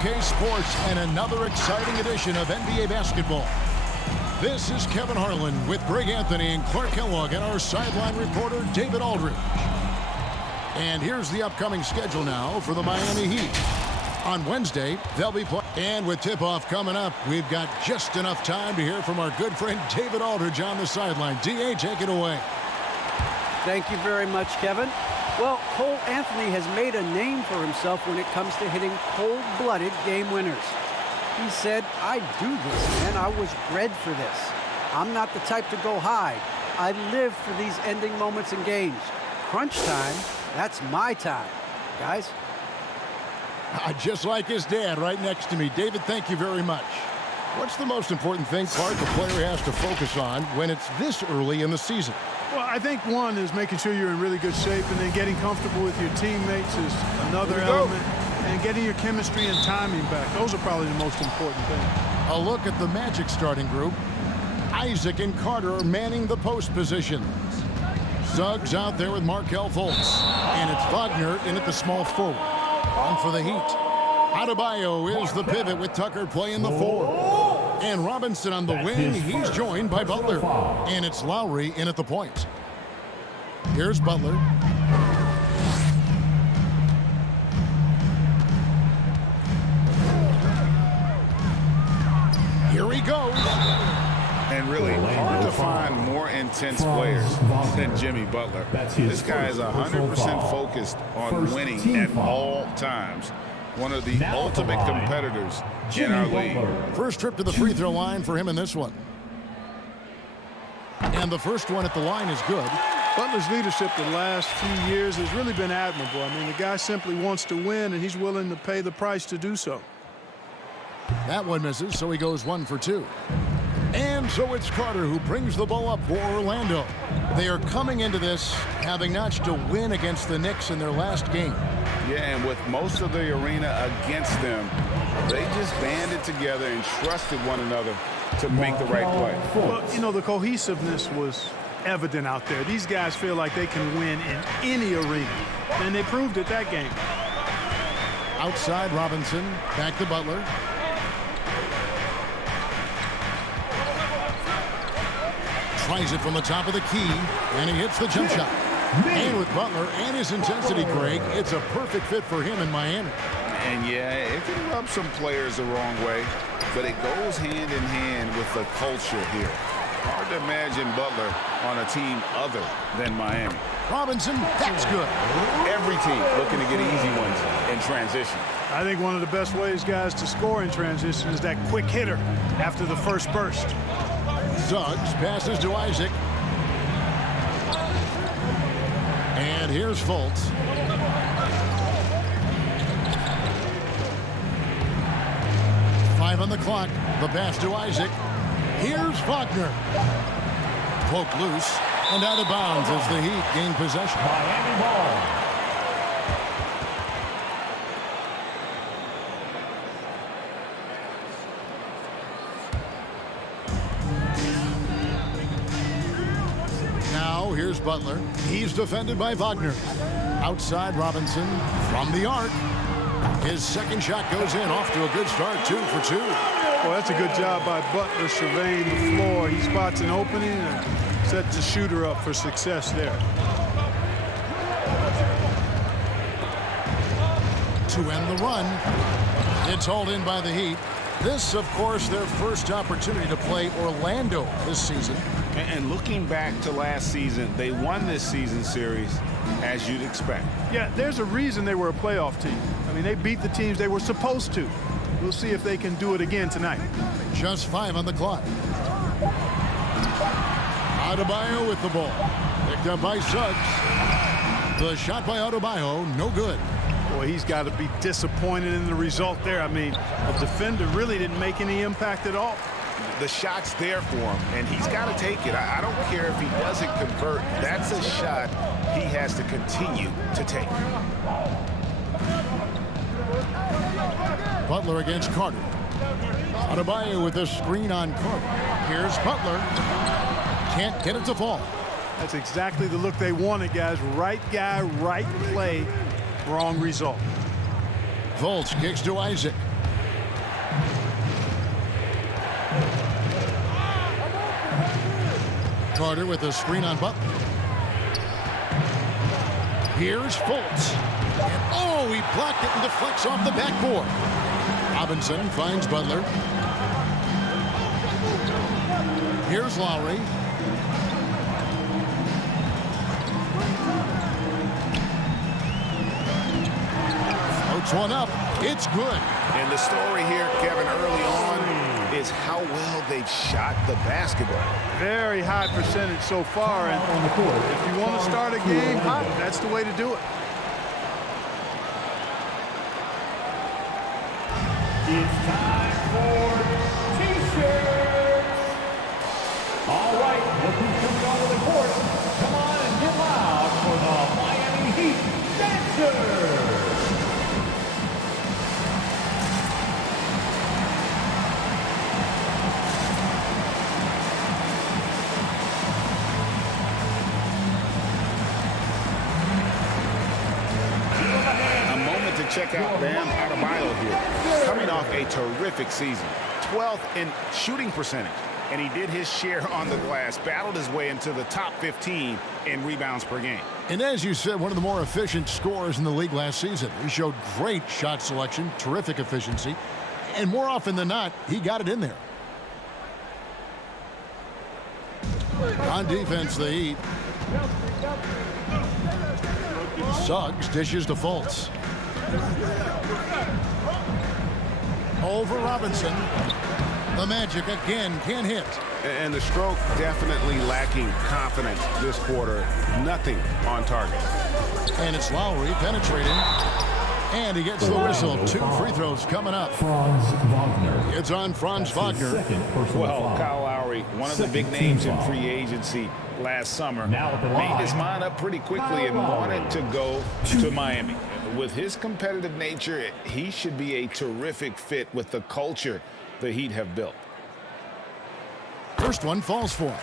Sports and another exciting edition of NBA basketball. This is Kevin Harlan with Greg Anthony and Clark Kellogg and our sideline reporter David Aldridge. And here's the upcoming schedule now for the Miami Heat. On Wednesday, they'll be playing. And with tip-off coming up, we've got just enough time to hear from our good friend David Aldridge on the sideline. D.A., take it away. Thank you very much, Kevin. Well, Cole Anthony has made a name for himself when it comes to hitting cold-blooded game winners. He said, I do this, man. I was bred for this. I'm not the type to go hide. I live for these ending moments in games. Crunch time, that's my time. Guys? Just like his dad right next to me. David, thank you very much. What's the most important thing, Clark, the player has to focus on when it's this early in the season? Well, I think one is making sure you're in really good shape, and then getting comfortable with your teammates is another element, and getting your chemistry and timing back. Those are probably the most important things. A look at the Magic starting group. Isaac and Carter are manning the post position. Suggs out there with Markelle Fultz. And it's Wagner in at the small forward. On for the Heat. Adebayo is the pivot with Tucker playing the four. And Robinson on the wing. He's joined by Butler. And it's Lowry in at the point. Here's Butler. Here he goes. And really hard to find more intense players than Jimmy Butler. This guy is 100% focused on winning at all times. One of the ultimate competitors in our league. First trip to the free throw line for him in this one. And the first one at the line is good. Butler's leadership the last few years has really been admirable. I mean, the guy simply wants to win, and he's willing to pay the price to do so. That one misses, so he goes 1 for 2. And so it's Carter who brings the ball up for Orlando. They are coming into this having notched a win against the Knicks in their last game. Yeah, and with most of the arena against them, they just banded together and trusted one another to make the right play. Well, you know, the cohesiveness was evident out there. These guys feel like they can win in any arena, and they proved it that game. Outside Robinson, back to Butler. Tries it from the top of the key, and he hits the jump shot. And with Butler and his intensity, Greg, it's a perfect fit for him in Miami. And yeah, it can rub some players the wrong way, but it goes hand in hand with the culture here. Hard to imagine Butler on a team other than Miami. Robinson, that's good. Every team looking to get easy ones in transition. I think one of the best ways, guys, to score in transition is that quick hitter after the first burst. Suggs passes to Isaac. And here's Fultz. Five on the clock. The pass to Isaac. Here's Wagner. Poked loose and out of bounds as the Heat gain possession. Miami ball. Now here's Butler. He's defended by Wagner. Outside Robinson from the arc. His second shot goes in, off to a good start, 2 for 2. Well, that's a good job by Butler surveying the floor. He spots an opening and sets the shooter up for success there. To end the run. It's hauled in by the Heat. This, of course, their first opportunity to play Orlando this season. And looking back to last season, they won this season series as you'd expect. Yeah, there's a reason they were a playoff team. I mean, they beat the teams they were supposed to. We'll see if they can do it again tonight. Just 5 on the clock. Adebayo with the ball. Picked up by Suggs. The shot by Adebayo, no good. Boy, he's got to be disappointed in the result there. I mean, a defender really didn't make any impact at all. The shot's there for him, and he's got to take it. I don't care if he doesn't convert. That's a shot he has to continue to take. Butler against Carter. Adebayo with a screen on Carter. Here's Butler. Can't get it to fall. That's exactly the look they wanted, guys. Right guy, right play, wrong result. Fultz kicks to Isaac. Carter with a screen on Butler. Here's Fultz. And, oh, he blocked it and deflects off the backboard. Robinson finds Butler. Here's Lowry. Floats one up. It's good. And the story here, Kevin, early on is how well they've shot the basketball. Very high percentage so far. And on the court. If you want to start a game hot, that's the way to do it. It's time for T-shirts. All right, look who's coming onto the court. Come on and get loud for the Miami Heat Dancers. Check out Bam Adebayo here, coming off a terrific season. 12th in shooting percentage, and he did his share on the glass, battled his way into the top 15 in rebounds per game. And as you said, one of the more efficient scorers in the league last season. He showed great shot selection, terrific efficiency, and more often than not, he got it in there. On defense, the Heat. Suggs dishes to Fultz. Over Robinson. The Magic again can't hit. And the stroke definitely lacking confidence this quarter. Nothing on target. And it's Lowry penetrating. And he gets the whistle. 2 free throws coming up. Franz Wagner. It's on Franz Wagner. Well, Kyle Lowry, one of the big names in free agency last summer, made his mind up pretty quickly and wanted to go to Miami. With his competitive nature, he should be a terrific fit with the culture the Heat have built. First one falls for him.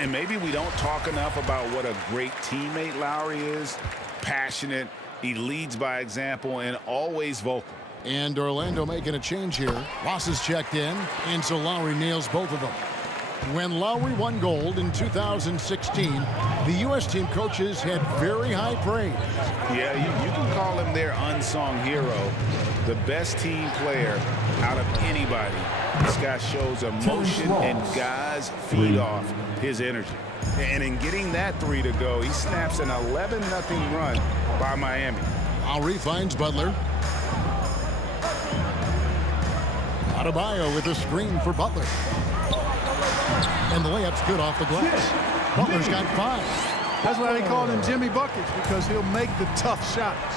And maybe we don't talk enough about what a great teammate Lowry is. Passionate, he leads by example, and always vocal. And Orlando making a change here. Ross is checked in, and so Lowry nails both of them. When Lowry won gold in 2016, the U.S. team coaches had very high praise. Yeah, you can call him their unsung hero, the best team player out of anybody. This guy shows emotion, and guys feed off his energy. And in getting that 3 to go, he snaps an 11-0 run by Miami. Lowry finds Butler. Adebayo with a screen for Butler. And the layup's good off the glass. Butler's got 5. That's why they call him Jimmy Buckets, because he'll make the tough shots.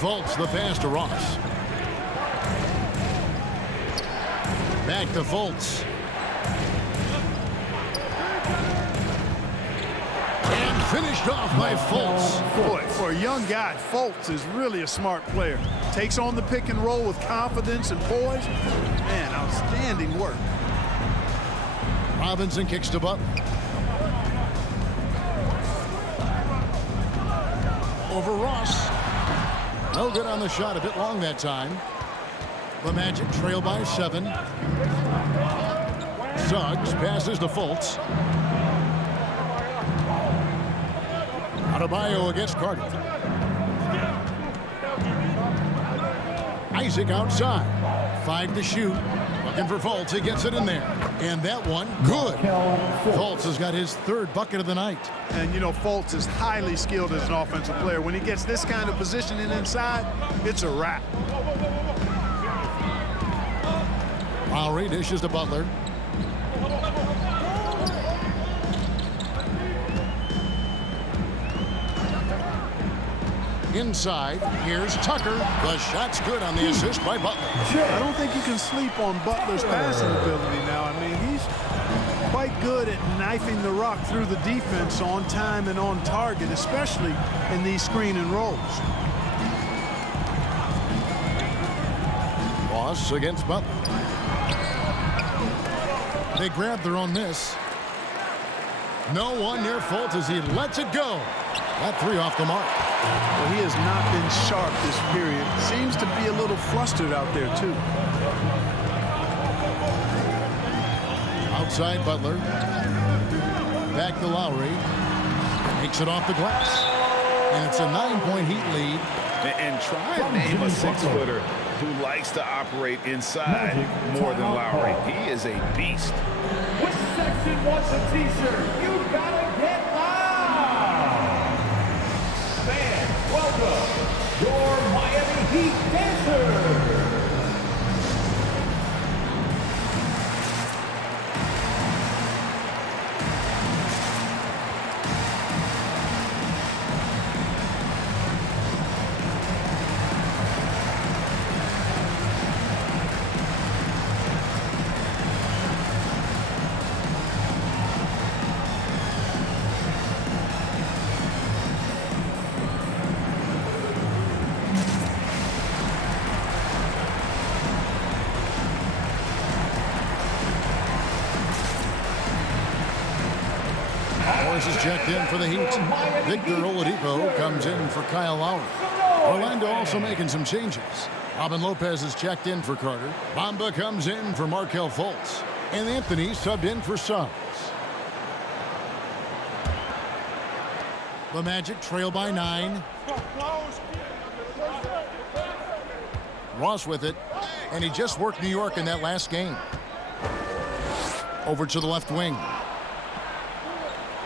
Fultz the pass to Ross. Back to Fultz. And finished off by Fultz. Boy, for a young guy, Fultz is really a smart player. Takes on the pick and roll with confidence and poise. Man, outstanding work. Robinson kicks to Butler. Over Ross. No good on the shot, a bit long that time. The Magic trail by 7. Suggs passes to Fultz. Adebayo against Carter. Isaac outside. 5 to shoot. Looking for Fultz. He gets it in there. And that one, good. Fultz has got his 3rd bucket of the night. And, you know, Fultz is highly skilled as an offensive player. When he gets this kind of positioning inside, it's a wrap. Lowry dishes to Butler. Inside, here's Tucker. The shot's good on the assist by Butler. I don't think you can sleep on Butler's passing ability now. I mean, he's quite good at knifing the rock through the defense on time and on target, especially in these screen and rolls. Ross against Butler. They grab their own miss. No one near Fultz as he lets it go. That 3 off the mark. Well, he has not been sharp this period. Seems to be a little flustered out there, too. Outside Butler. Back to Lowry. Takes it off the glass. And it's a 9-point Heat lead. And try and name a 6-footer who likes to operate inside more than Lowry. He is a beast. Which section wants a t-shirt? You gotta get loud! Fans, welcome your Miami Heat dancers! Is checked in for the Heat. Victor Oladipo comes in for Kyle Lowry. Orlando also making some changes. Robin Lopez is checked in for Carter. Bamba comes in for Markelle Fultz. And Anthony subbed in for Suggs. The Magic trail by 9. Ross with it. And he just worked New York in that last game. Over to the left wing.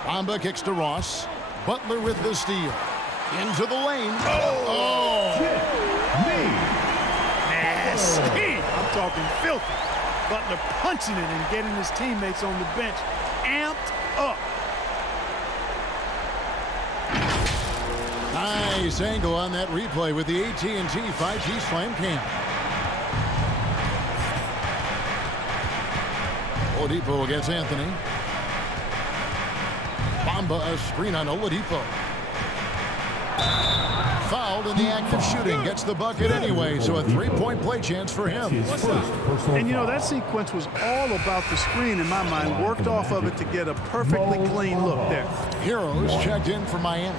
Bamba kicks to Ross. Butler with the steal. Into the lane. Nasty. I'm talking filthy. Butler punching it and getting his teammates on the bench amped up. Nice angle on that replay with the AT&T 5G Slam Cam. Oladipo against Anthony. Bamba a screen on Oladipo. Fouled in the act of shooting. Gets the bucket anyway, so a 3-point play chance for him. And, you know, that sequence was all about the screen in my mind. Worked off of it to get a perfectly clean look there. Heroes checked in for Miami.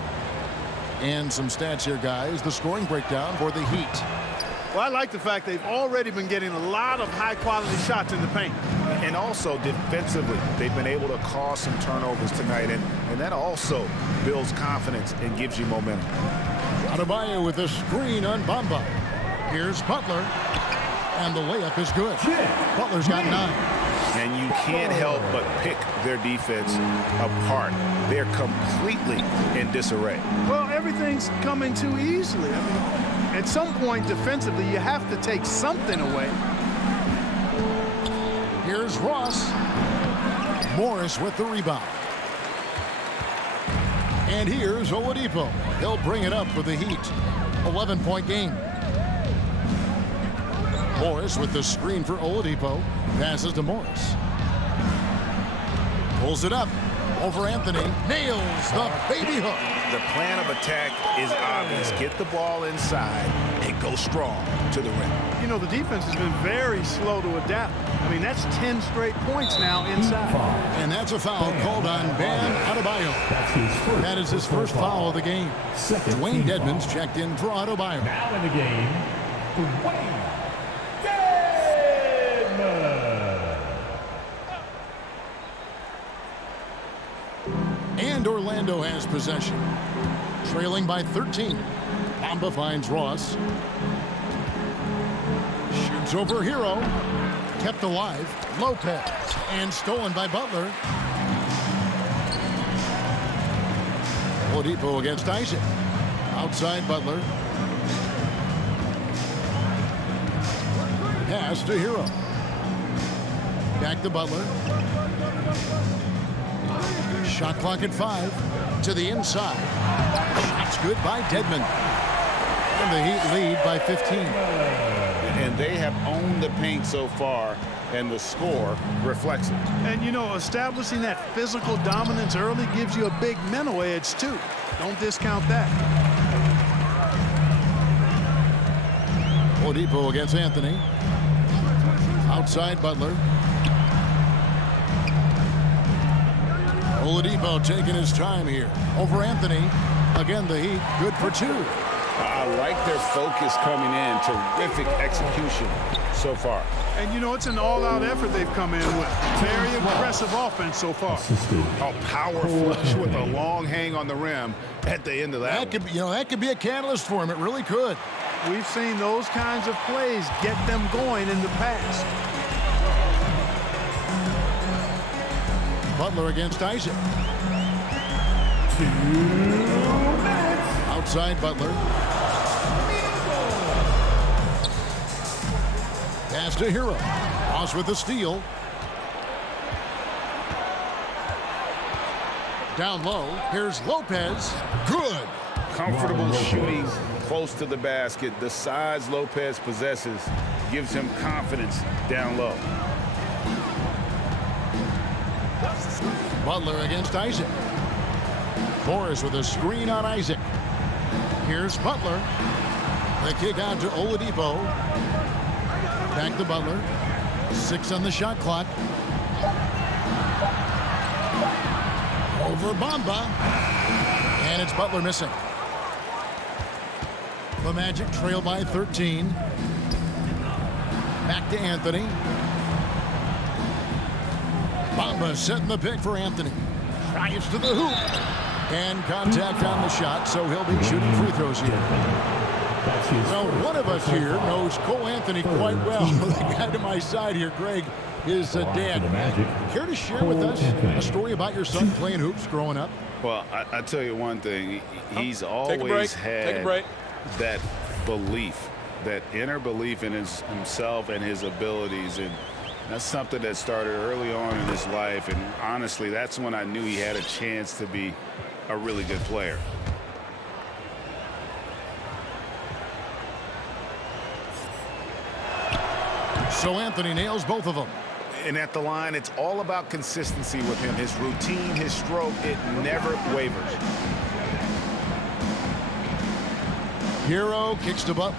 And some stats here, guys. The scoring breakdown for the Heat. Well, I like the fact they've already been getting a lot of high-quality shots in the paint. And also defensively, they've been able to cause some turnovers tonight, and that also builds confidence and gives you momentum. Adebayo with a screen on Bamba. Here's Butler, and the layup is good. Butler's got 9. And you can't help but pick their defense apart. They're completely in disarray. Well, everything's coming too easily. I mean, at some point defensively, you have to take something away. Here's Ross. Morris with the rebound. And here's Oladipo. He'll bring it up for the Heat. 11-point game. Morris with the screen for Oladipo. Passes to Morris. Pulls it up. Over Anthony. Nails the baby hook. The plan of attack is obvious. Get the ball inside and go strong to the rim. You know, the defense has been very slow to adapt. I mean, that's 10 straight points now inside. And that's a foul called on Bam Adebayo. That is his first foul of the game. Dwayne Dedmon's checked in for Adebayo. Now in the game, Dwayne Dedmon. And Orlando has possession. Trailing by 13. Bamba finds Ross. Shoots over Hero. Kept alive. Lopez. And stolen by Butler. Oladipo against Isaac. Outside Butler. Pass to Hero. Back to Butler. Shot clock at 5. To the inside. Shot's good by Dedmon. And the Heat lead by 15. And they have owned the paint so far, and the score reflects it. And, you know, establishing that physical dominance early gives you a big mental edge, too. Don't discount that. Oladipo against Anthony. Outside Butler. Oladipo taking his time here. Over Anthony. Again, the Heat good for 2. I like their focus coming in. Terrific execution so far. And, you know, it's an all-out effort they've come in with. Very aggressive offense so far. A power flush with a long hang on the rim at the end of that. That could be a catalyst for him. It really could. We've seen those kinds of plays get them going in the past. Butler against Isaac. 2 minutes. Outside Butler. Pass to Hero. Ross with the steal. Down low. Here's Lopez. Good. Comfortable shooting close to the basket. The size Lopez possesses gives him confidence down low. Butler against Isaac. Morris with a screen on Isaac. Here's Butler. The kick out to Oladipo. Back to Butler. 6 on the shot clock. Over Bamba. And it's Butler missing. The Magic trail by 13. Back to Anthony. Bamba setting the pick for Anthony. Drives to the hoop. And contact on the shot, so he'll be shooting free throws here. Well, one of us here knows Cole Anthony quite well. The guy to my side here, Greg, is dad. Care to share with us a story about your son playing hoops growing up? Well, I tell you one thing. He's always had that belief, that inner belief in himself and his abilities. And that's something that started early on in his life. And honestly, that's when I knew he had a chance to be a really good player. So Anthony nails both of them. And at the line, it's all about consistency with him. His routine, his stroke, it never wavers. Hero kicks to Butler.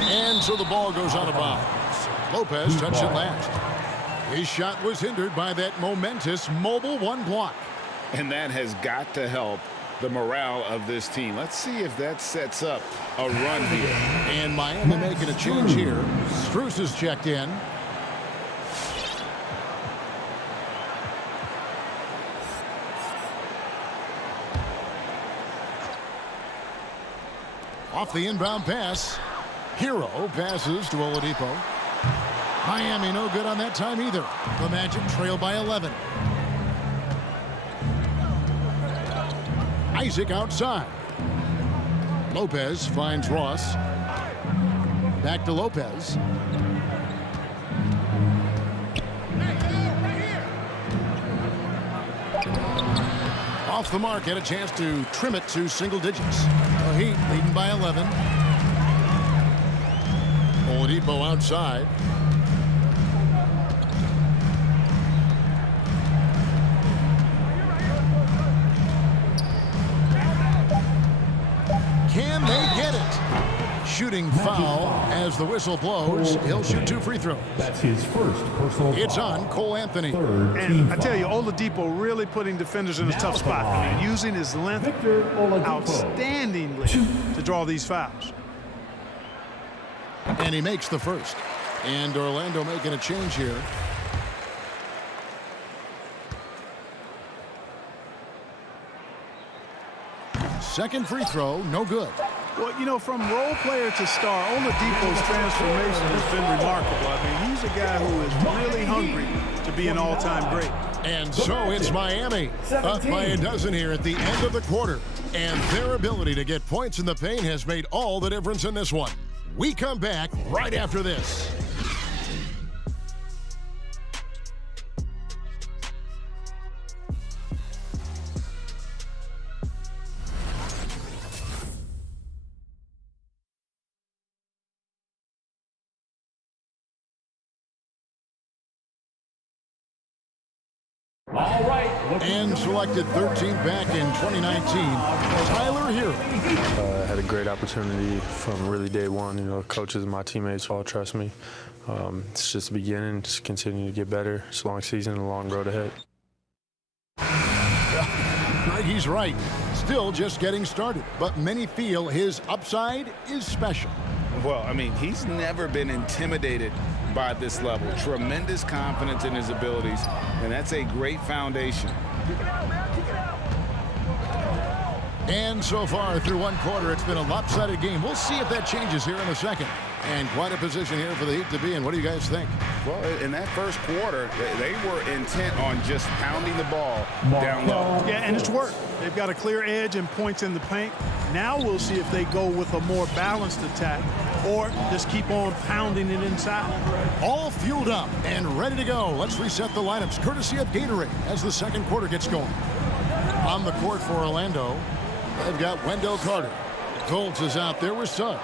And so the ball goes out of bounds. Lopez touched it last. His shot was hindered by that momentous mobile 1 block. And that has got to help the morale of this team. Let's see if that sets up a run here. And Miami making a change here. Strus is checked in. Off the inbound pass. Hero passes to Oladipo. Miami no good on that time either. The Magic trail by 11. Isaac outside. Lopez finds Ross. Back to Lopez. Off the mark, had a chance to trim it to single digits. The Heat leading by 11. Oladipo outside. Can they get it? Shooting foul as the whistle blows. He'll shoot 2 free throws. That's his first personal It's foul. on Cole Anthony. And I tell you, Oladipo really putting defenders in a tough spot. I mean, using his length outstandingly to draw these fouls. And he makes the first. And Orlando making a change here. Second free throw, no good. Well, you know, from role player to star, Oladipo's transformation has been remarkable. I mean, he's a guy who is really hungry to be an all-time great. And so it's Miami up by a dozen here at the end of the quarter. And their ability to get points in the paint has made all the difference in this one. We come back right after this. All All right. And selected 13th back in 2019, Tyler Hero. Had a great opportunity from really day one. You know, coaches and my teammates all trust me. It's just the beginning, just continue to get better. It's a long season and a long road ahead. He's right. Still just getting started, but many feel his upside is special. Well, I mean, he's never been intimidated by this level. Tremendous confidence in his abilities, and that's a great foundation. And so far through one quarter, it's been a lopsided game. We'll see if that changes here in a second. And quite a position here for the Heat to be in. What do you guys think? Well, in that first quarter, they were intent on just pounding the ball down low. Yeah, and it's worked. They've got a clear edge and points in the paint. Now we'll see if they go with a more balanced attack or just keep on pounding it inside. All fueled up and ready to go. Let's reset the lineups courtesy of Gatorade as the second quarter gets going. On the court for Orlando, they've got Wendell Carter. Colts is out there with Suggs.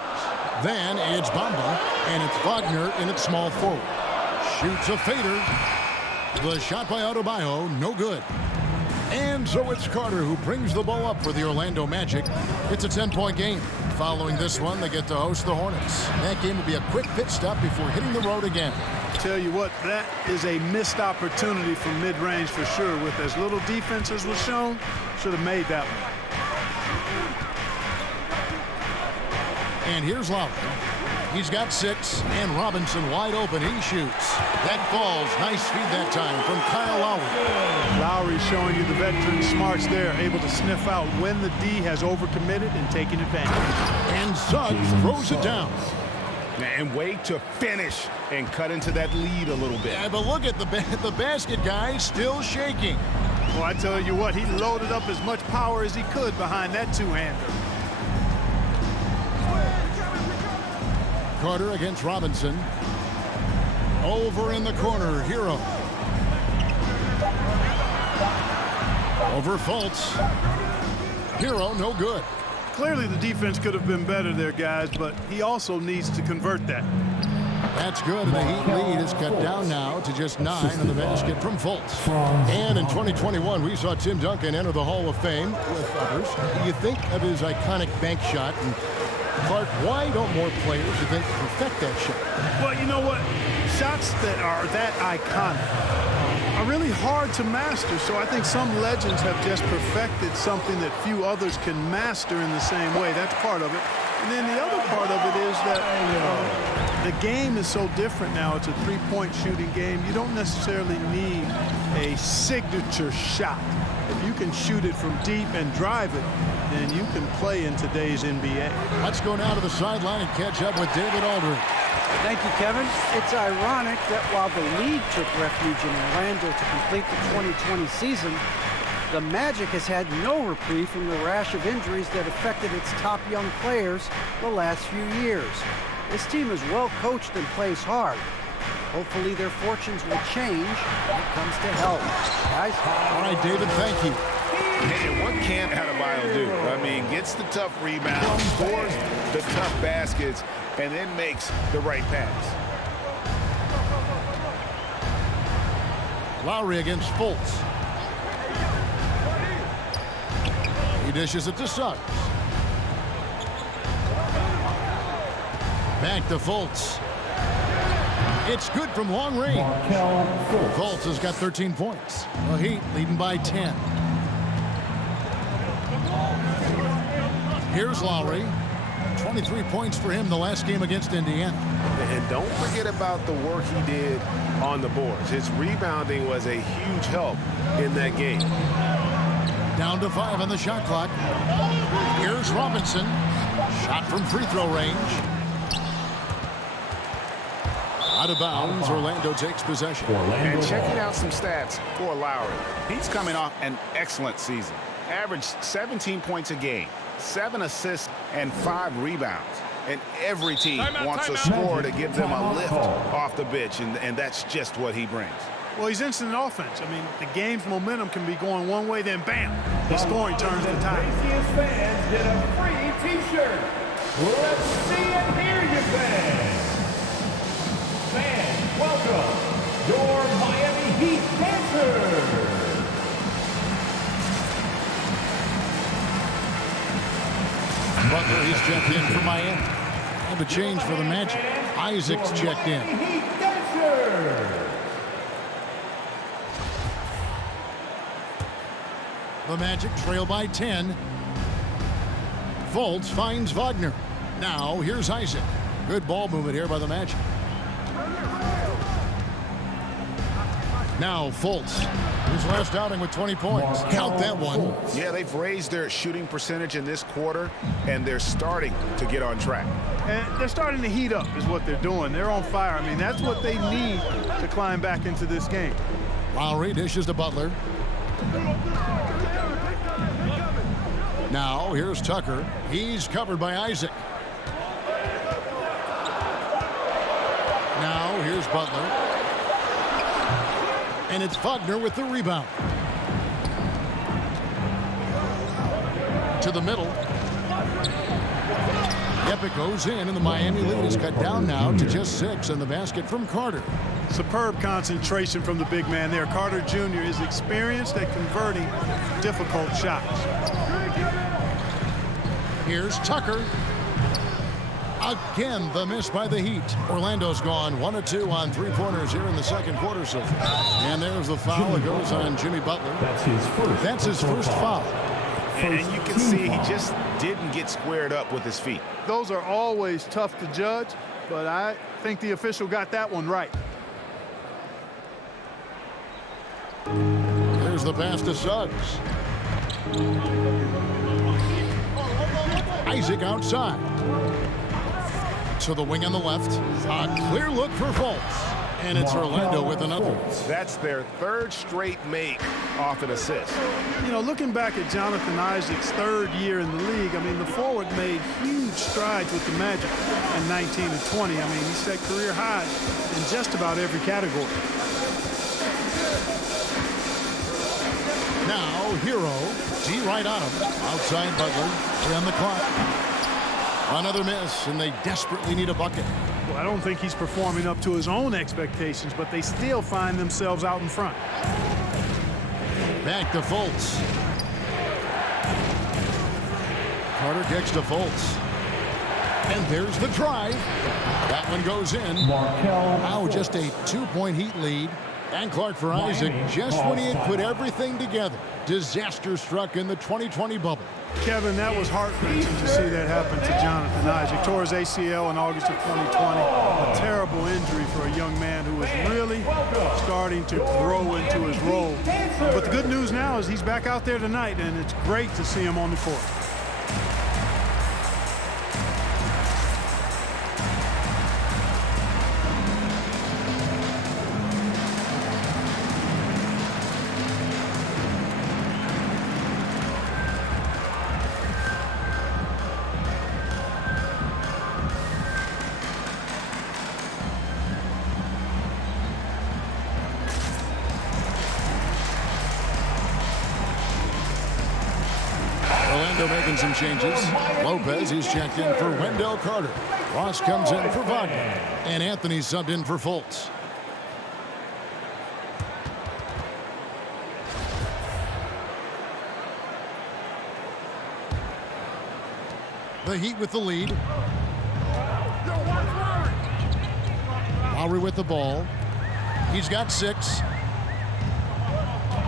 Then it's Bamba, and it's Wagner in its small forward. Shoots a fader. The shot by Adebayo, no good. And so it's Carter who brings the ball up for the Orlando Magic. It's a 10-point game. Following this one, they get to host the Hornets. That game will be a quick pit stop before hitting the road again. Tell you what, that is a missed opportunity from mid-range for sure. With as little defense as was shown, should have made that one. And here's Lowry. He's got 6, and Robinson wide open. He shoots. That falls. Nice feed that time from Kyle Lowry. Lowry showing you the veteran smarts there, able to sniff out when the D has overcommitted and taking advantage. And Suggs throws it down. And way to finish and cut into that lead a little bit. Yeah, but look at the basket guy still shaking. Well, I tell you what, he loaded up as much power as he could behind that two-hander. Carter against Robinson. Over in the corner, Hero. Over Fultz. Hero, no good. Clearly the defense could have been better there, guys, but he also needs to convert that. That's good, and the Heat lead is cut down now to just 9 on the basket from Fultz. And in 2021, we saw Tim Duncan enter the Hall of Fame with others. You think of his iconic bank shot, and Clark, why don't more players, you think, perfect that shot? Well, you know what? Shots that are that iconic are really hard to master, so I think some legends have just perfected something that few others can master in the same way. That's part of it. And then the other part of it is that the game is so different now. It's a three-point shooting game. You don't necessarily need a signature shot. If you can shoot it from deep and drive it, then you can play in today's NBA. Let's go now to the sideline and catch up with David Aldridge. Thank you, Kevin. It's ironic that while the league took refuge in Orlando to complete the 2020 season, the Magic has had no reprieve from the rash of injuries that affected its top young players the last few years. This team is well coached and plays hard. Hopefully their fortunes will change when it comes to health. Guys? All right, David, thank you. Hey, what can't Adebayo do? I mean, gets the tough rebounds, scores the tough baskets, and then makes the right pass. Lowry against Fultz. He dishes it to Suggs. Back to Fultz. It's good from long range. Fultz has got 13 points. The Heat leading by 10. Here's Lowry. 23 points for him the last game against Indiana. And don't forget about the work he did on the boards. His rebounding was a huge help in that game. Down to 5 on the shot clock. Here's Robinson. Shot from free throw range. Out of bounds, Orlando takes possession. And checking out some stats for Lowry. He's coming off an excellent season. Averaged 17 points a game, 7 assists, and 5 rebounds. And every team wants a scorer to give them a lift off the bench, and that's just what he brings. Well, he's instant offense. I mean, the game's momentum can be going one way, then bam, the scoring turns the tide. Racist fans get a free T-shirt. Let's see and hear you, fans. Fans, welcome your Miami Heat dancers. Butler, he's checked in for Miami. And a change for the Magic. Isaac's checked in. The Magic trail by 10. Fultz finds Wagner. Now here's Isaac. Good ball movement here by the Magic. Now Fultz. His last outing with 20 points. Count that one. Yeah, they've raised their shooting percentage in this quarter, and they're starting to get on track. And they're starting to heat up is what they're doing. They're on fire. I mean, that's what they need to climb back into this game. Lowry dishes to Butler. Now here's Tucker. He's covered by Isaac. Now here's Butler. And it's Wagner with the rebound. To the middle. Epic goes in, and the Miami lead is cut down now to just 6, and the basket from Carter. Superb concentration from the big man there. Carter Jr. is experienced at converting difficult shots. Here's Tucker. Again, the miss by the Heat. Orlando's gone 1 of 2 on 3-pointers here in the second quarter so far. And there's the foul. It goes on Jimmy Butler. That's his first foul. And you can see he just didn't get squared up with his feet. Those are always tough to judge, but I think the official got that one right. There's the pass to Suggs. Isaac outside. To the wing on the left. A clear look for Fultz. And it's Orlando with another. That's their third straight make off an assist. You know, looking back at Jonathan Isaac's third year in the league, I mean, the forward made huge strides with the Magic in 19 and 20. I mean, he set career highs in just about every category. Now, Hero. D right on him. Outside Butler. 3 on the clock. Another miss, and they desperately need a bucket. Well, I don't think he's performing up to his own expectations, but they still find themselves out in front. Back to Fultz. Carter kicks to Fultz. And there's the drive. That one goes in. Now just a 2-point Heat lead. And Clark for Isaac just when he had put everything together. Disaster struck in the 2020 bubble. Kevin, that was heart-wrenching to see that happen to Jonathan Isaac. Tore his ACL in August of 2020. A terrible injury for a young man who was really starting to grow into his role. But the good news now is he's back out there tonight, and it's great to see him on the court. Making some changes. Lopez, he's checked in for Wendell Carter. Ross comes in for Wagner. And Anthony subbed in for Fultz. The Heat with the lead. Lowry with the ball. He's got 6.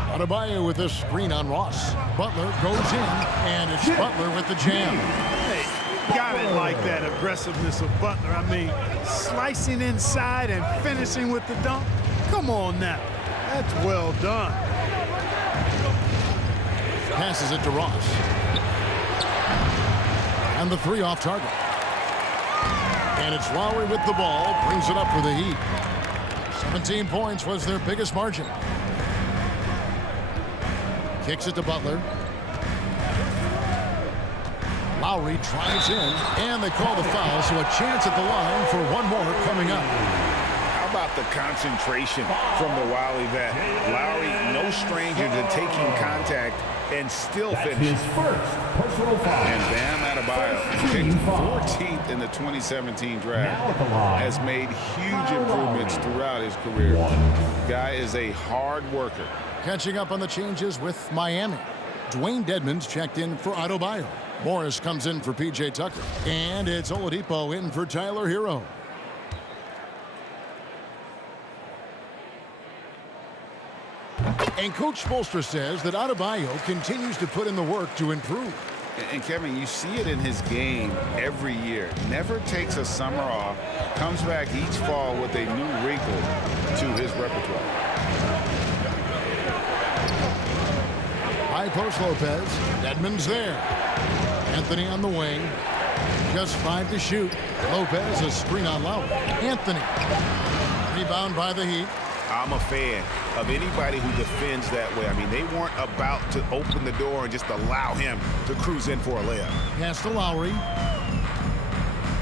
Adebayo with a screen on Ross. Butler goes in, and it's Butler with the jam. Hey, got it like that aggressiveness of Butler. I mean, slicing inside and finishing with the dunk. Come on now. That's well done. Passes it to Ross. And the 3 off target. And it's Lowry with the ball. Brings it up for the Heat. 17 points was their biggest margin. Kicks it to Butler. Lowry drives in, and they call the foul, so a chance at the line for one more coming up. How about the concentration from the Wiley vet? Lowry, no stranger to taking contact and still finishing. His first personal foul. And Bam Adebayo, picked 14th in the 2017 draft, has made huge improvements throughout his career. Guy is a hard worker. Catching up on the changes with Miami. Dwayne Dedmon's checked in for Adebayo. Morris comes in for P.J. Tucker. And it's Oladipo in for Tyler Hero. And Coach Spoelstra says that Adebayo continues to put in the work to improve. And Kevin, you see it in his game every year. Never takes a summer off. Comes back each fall with a new wrinkle to his repertoire. High post Lopez. Dedmon's there. Anthony on the wing. Just 5 to shoot. Lopez a screen on Lowry. Anthony. Rebound by the Heat. I'm a fan of anybody who defends that way. I mean, they weren't about to open the door and just allow him to cruise in for a layup. Pass to Lowry.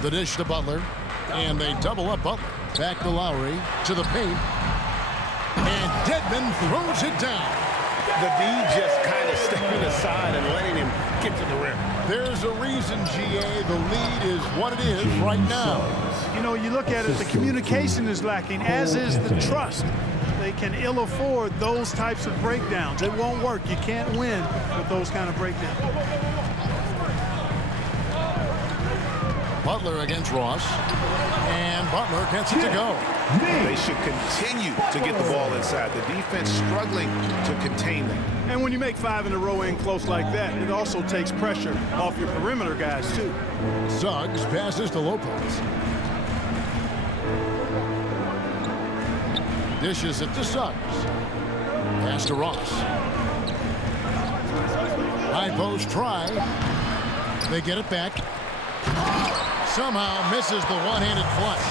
The dish to Butler. And they double up Butler. Back to Lowry. To the paint. And Dedmon throws it down. The D just kind of stepping aside and letting him get to the rim. There's a reason, GA. The lead is what it is right now. You know, you look at it, the communication is lacking, as is the trust. They can ill afford those types of breakdowns. It won't work. You can't win with those kind of breakdowns. Butler against Ross. And Butler gets it to go. They should continue to get the ball inside. The defense struggling to contain them. And when you make 5 in a row in close like that, it also takes pressure off your perimeter guys, too. Suggs passes to Lopez. Dishes it to Suggs. Pass to Ross. High post try. They get it back. Somehow misses the one-handed flush.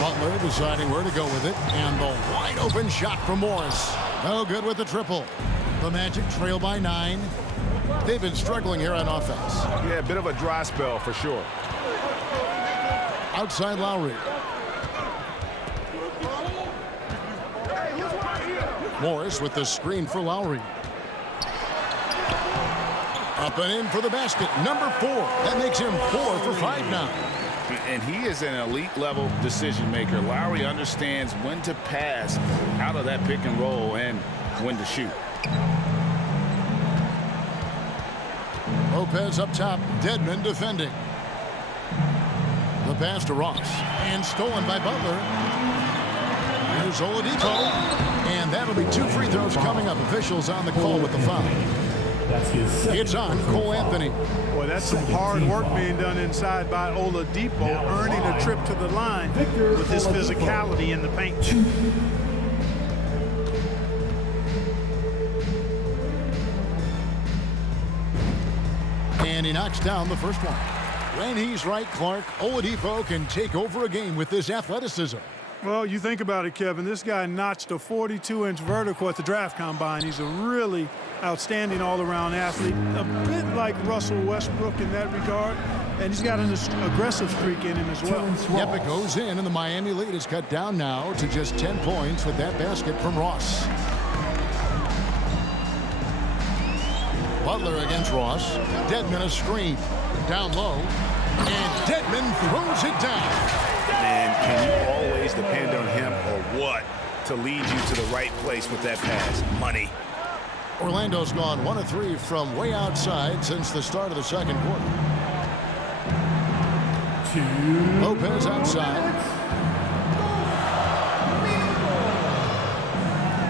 Butler deciding where to go with it. And the wide open shot from Morris. No good with the triple. The Magic trail by 9. They've been struggling here on offense. Yeah, a bit of a dry spell for sure. Outside Lowry. Morris with the screen for Lowry. Up and in for the basket. Number 4. That makes him 4 for 5 now. And he is an elite level decision maker. Lowry understands when to pass out of that pick and roll and when to shoot. Lopez up top. Dedmon defending. The pass to Ross. And stolen by Butler. Here's Oladipo. And that'll be 2 free throws coming up. Officials on the call with the foul. It's on Cole Anthony. Boy, that's some hard work being done inside by Oladipo, earning a trip to the line with his physicality in the paint. And he knocks down the first one. When he's right, Clark, Oladipo can take over a game with this athleticism. Well, you think about it, Kevin. This guy notched a 42-inch vertical at the draft combine. He's a really outstanding all-around athlete, a bit like Russell Westbrook in that regard, and he's got an aggressive streak in him as well. Yep, it goes in, and the Miami lead is cut down now to just 10 points with that basket from Ross. Butler against Ross. Dedmon a screen. Down low. And Dedmon throws it down. And can you always depend on him or what to lead you to the right place with that pass? Money. Orlando's gone 1 of 3 from way outside since the start of the second quarter. Lopez outside.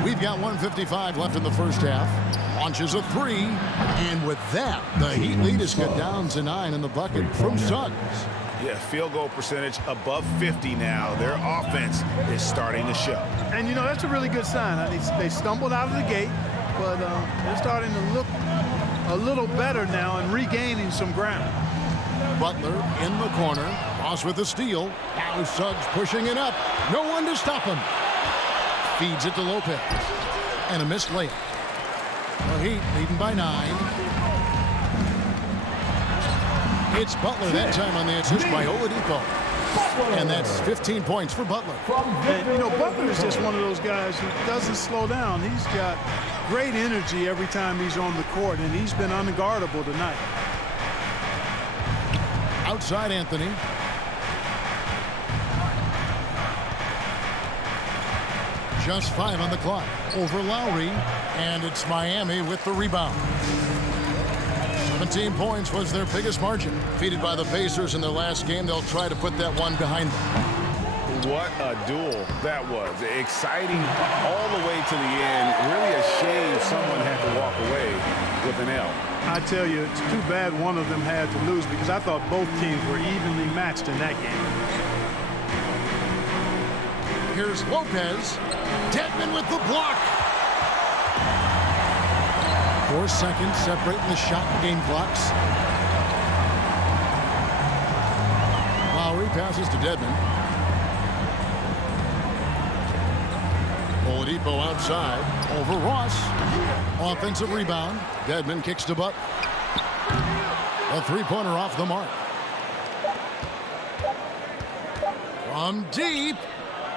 We've got 1:55 left in the first half. Launches a 3. And with that, the Heat lead is cut down to 9 in the bucket from Suggs. Yeah, field goal percentage above 50 now. Their offense is starting to show. And, you know, that's a really good sign. They stumbled out of the gate, but they're starting to look a little better now and regaining some ground. Butler in the corner. Ross with a steal. Now Suggs pushing it up. No one to stop him. Feeds it to Lopez. And a missed layup. The Heat leading by 9. It's Butler that time on the assist by Oladipo. And that's 15 points for Butler. And, you know, Butler is just one of those guys who doesn't slow down. He's got great energy every time he's on the court, and he's been unguardable tonight. Outside just 5 on the clock. Over Lowry, and it's Miami with the rebound. 17 points was their biggest margin. Defeated by the Pacers in their last game, they'll try to put that one behind them. What a duel that was. Exciting all the way to the end. Really a shame someone had to walk away with an L. I tell you, it's too bad one of them had to lose because I thought both teams were evenly matched in that game. Here's Lopez. Dedmon with the block. 4 seconds separating the shot and game clocks. Lowry passes to Dedmon. Oladipo outside. Over Ross. Offensive rebound. Dedmon kicks to Butler. A three-pointer off the mark. From deep.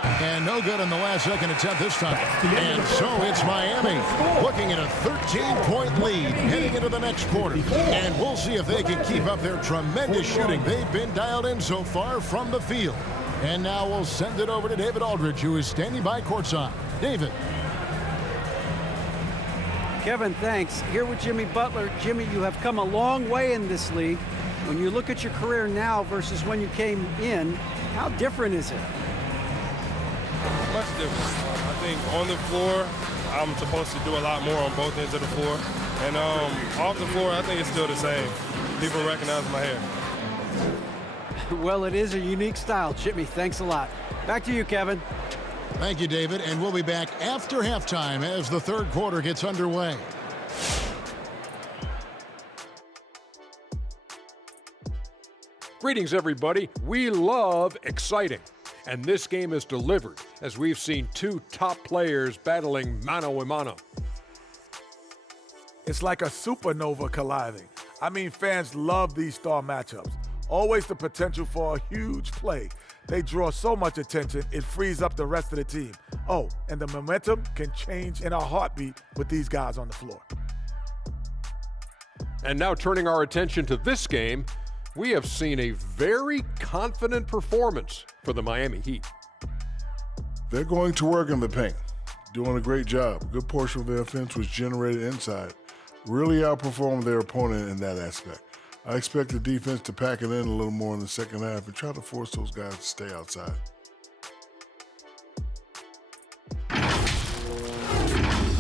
And no good on the last second attempt this time. And so it's Miami looking at a 13-point lead heading into the next quarter. And we'll see if they can keep up their tremendous shooting. They've been dialed in so far from the field. And now we'll send it over to David Aldridge, who is standing by courtside. David. Kevin, thanks. Here with Jimmy Butler. Jimmy, you have come a long way in this league. When you look at your career now versus when you came in, how different is it? Much different. I think on the floor, I'm supposed to do a lot more on both ends of the floor. And off the floor, I think it's still the same. People recognize my hair. Well, it is a unique style, Jimmy. Thanks a lot. Back to you, Kevin. Thank you, David. And we'll be back after halftime as the third quarter gets underway. Greetings, everybody. We love exciting. And this game is delivered as we've seen two top players battling mano a mano. It's like a supernova colliding. I mean, fans love these star matchups. Always the potential for a huge play. They draw so much attention, it frees up the rest of the team. Oh, and the momentum can change in a heartbeat with these guys on the floor. And now turning our attention to this game, we have seen a very confident performance for the Miami Heat. They're going to work in the paint, doing a great job. A good portion of their offense was generated inside. Really outperformed their opponent in that aspect. I expect the defense to pack it in a little more in the second half and try to force those guys to stay outside.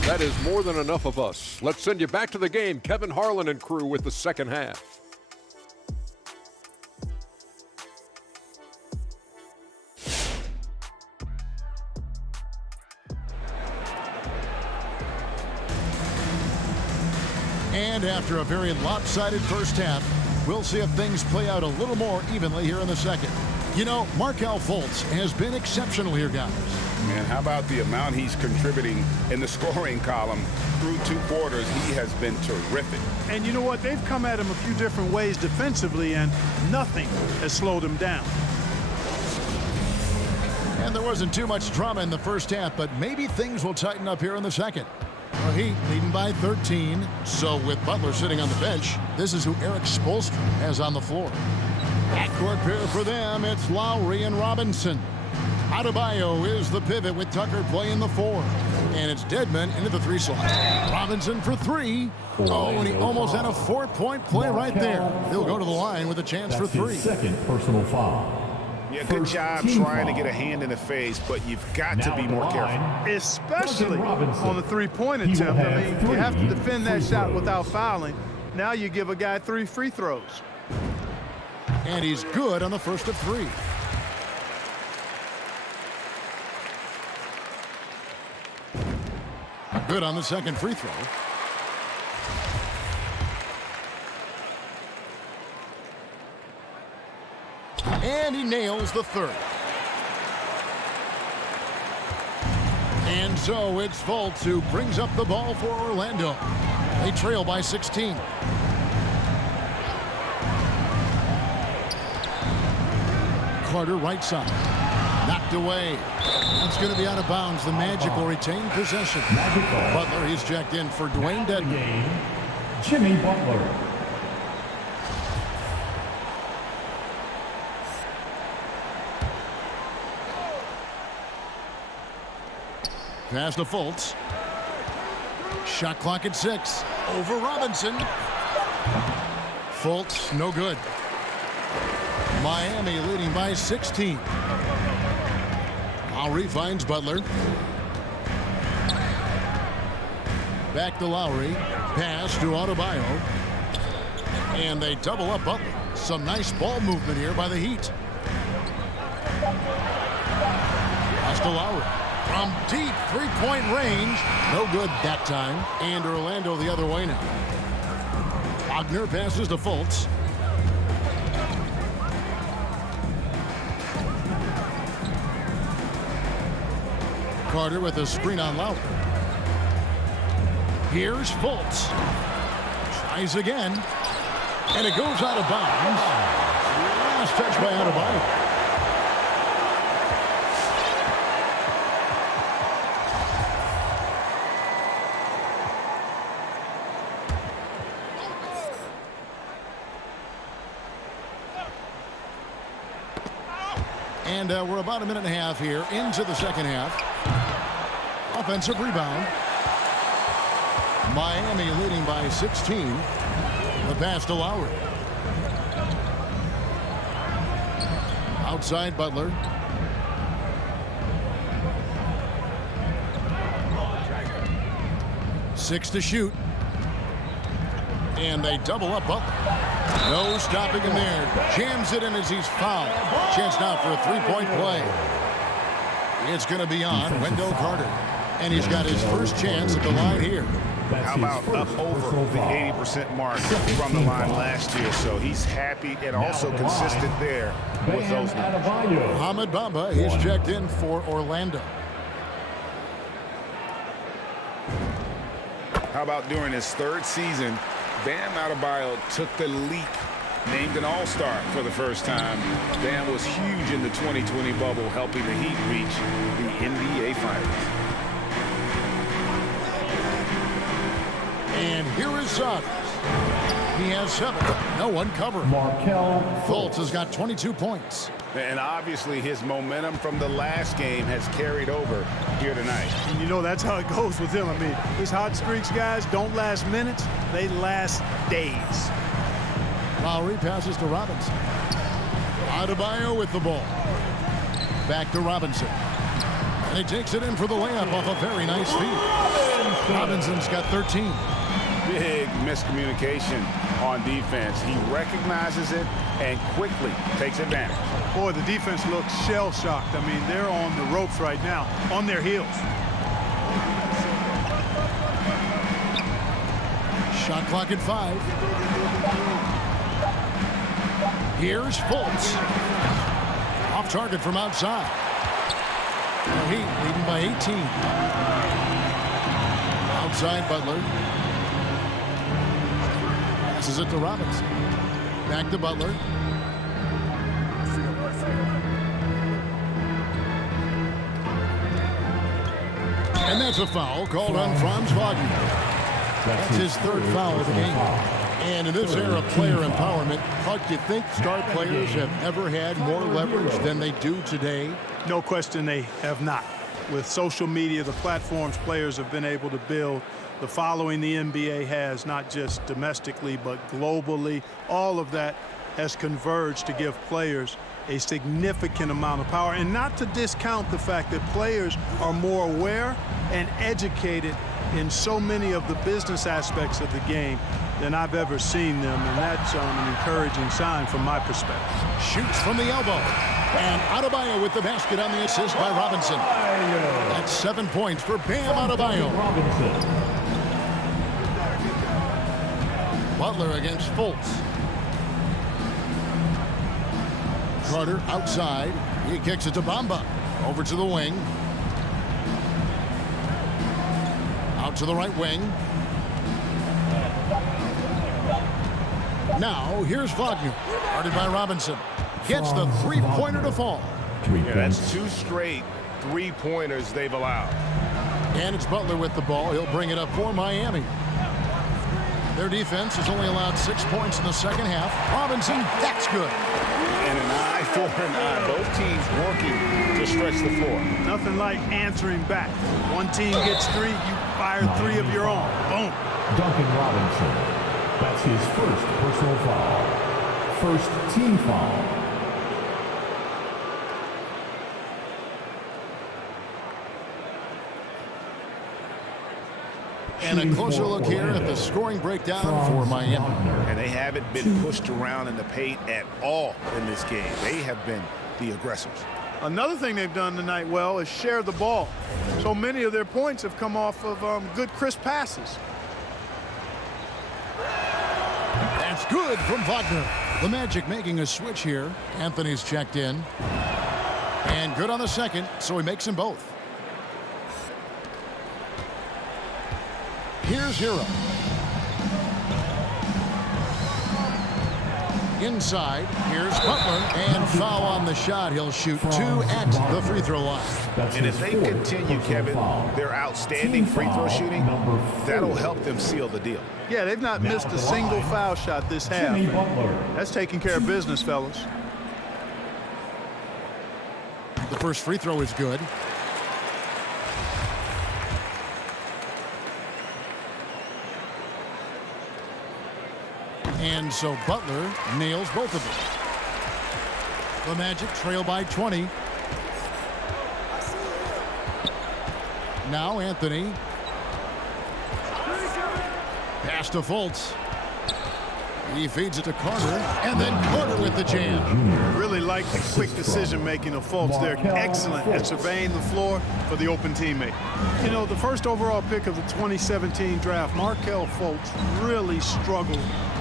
That is more than enough of us. Let's send you back to the game. Kevin Harlan and crew with the second half. And after a very lopsided first half, we'll see if things play out a little more evenly here in the second. You know, Markelle Fultz has been exceptional here, guys. Man, how about the amount he's contributing in the scoring column through 2 quarters? He has been terrific. And you know what? They've come at him a few different ways defensively, and nothing has slowed him down. And there wasn't too much drama in the first half, but maybe things will tighten up here in the second. The Heat leading by 13. So with Butler sitting on the bench, this is who Eric Spoelstra has on the floor. Backcourt pair for them, it's Lowry and Robinson. Adebayo is the pivot with Tucker playing the 4. And it's Dedmon into the 3 slot. Robinson for 3. Oh, and he almost had a 4-point play right there. He'll go to the line with a chance for 3. Second personal foul. Yeah, good job trying to get a hand in the face, but you've got to be more careful. Especially on the three-point attempt. I mean, you have to defend that shot without fouling. Now you give a guy 3 free throws. And he's good on the first of 3. Good on the second free throw. And he nails the 3rd. And so it's Fultz who brings up the ball for Orlando. They trail by 16. Carter right side. Knocked away. It's going to be out of bounds. The Magic will retain possession. Butler, he's checked in for Dwayne Dedmon. Jimmy Butler. pass to Fultz. Shot clock at 6. Over Robinson. Fultz, no good. Miami leading by 16. Lowry finds Butler. Back to Lowry. Pass to Adebayo. And they double up Butler. Some nice ball movement here by the Heat. Pass to Lowry. From deep three-point range. No good that time. And Orlando the other way now. Wagner passes to Fultz. Carter with a screen on Lowry. Here's Fultz. Tries again. And it goes out of bounds. Last touch by Adebayo. And we're about a minute and a half here into the second half. Offensive rebound. Miami leading by 16. The pass to Lowry. Outside Butler. Six to shoot. And they double up Butler. No stopping him there. Jams it in as he's fouled. Chance now for a three-point play. It's going to be on Wendell Carter. And he's got his first chance at the line here. How about up over the 80% mark from the line last year? So he's happy and also consistent there with those numbers. Mohamed Bamba, he's checked in for Orlando. How about during his third season, Bam Adebayo took the leap, named an all-star for the first time. Bam was huge in the 2020 bubble, helping the Heat reach the NBA Finals. And here is Suggs. He has 7. No one covered. Fultz has got 22 points. And obviously his momentum from the last game has carried over here tonight. And you know that's how it goes with him. I mean, his hot streaks, guys, don't last minutes. They last days. Lowry passes to Robinson. Adebayo with the ball. Back to Robinson. And he takes it in for the layup off a very nice feed. Robinson's got 13. Big miscommunication on defense. He recognizes it and quickly takes advantage. Boy, the defense looks shell-shocked. I mean, they're on the ropes right now, on their heels. Shot clock at 5. Here's Fultz. Off target from outside. The Heat leading by 18. Outside Butler. Passes it to Robinson. Back to Butler. And that's a foul called on Franz Wagner. That's his third foul of the game. And in this era of player empowerment, Clark, do you think star players have ever had more leverage than they do today? No question they have not. With social media, the platforms players have been able to build, the following the NBA has, not just domestically, but globally, all of that has converged to give players a significant amount of power. And not to discount the fact that players are more aware and educated in so many of the business aspects of the game than I've ever seen them, and that's an encouraging sign from my perspective. Shoots from the elbow. And Adebayo with the basket on the assist by Robinson. That's 7 points for Bam Adebayo. Butler against Fultz. Carter outside. He kicks it to Bamba. Over to the wing. Out to the right wing. Now, here's Wagner. Guarded by Robinson. Gets the three-pointer to fall. Yeah, that's 2 straight three-pointers they've allowed. And it's Butler with the ball. He'll bring it up for Miami. Their defense has only allowed 6 points in the second half. Robinson, that's good. And an eye for an eye. Both teams working to stretch the floor. Nothing like answering back. One team gets 3, you fire 3 of your own. Boom. Duncan Robinson. That's his first personal foul. First team foul. And a closer look here at the scoring breakdown for Miami. And they haven't been pushed around in the paint at all in this game. They have been the aggressors. Another thing they've done tonight well is share the ball. So many of their points have come off of good, crisp passes. That's good from Wagner. The Magic making a switch here. Anthony's checked in. And good on the second, so he makes them both. Here's Hero. Inside, here's Butler, and foul on the shot. He'll shoot 2 at the free throw line. And if they continue, Kevin, their outstanding free throw shooting, that'll help them seal the deal. Yeah, they've not missed a single foul shot this half. That's taking care of business, fellas. The first free throw is good. And so Butler nails both of them. The Magic trail by 20. Now Anthony. Pass to Fultz. He feeds it to Carter, and then Carter with the jam. Really like the quick decision-making of Fultz. They're excellent at surveying the floor for the open teammate. You know, the first overall pick of the 2017 draft, Markelle Fultz, really struggled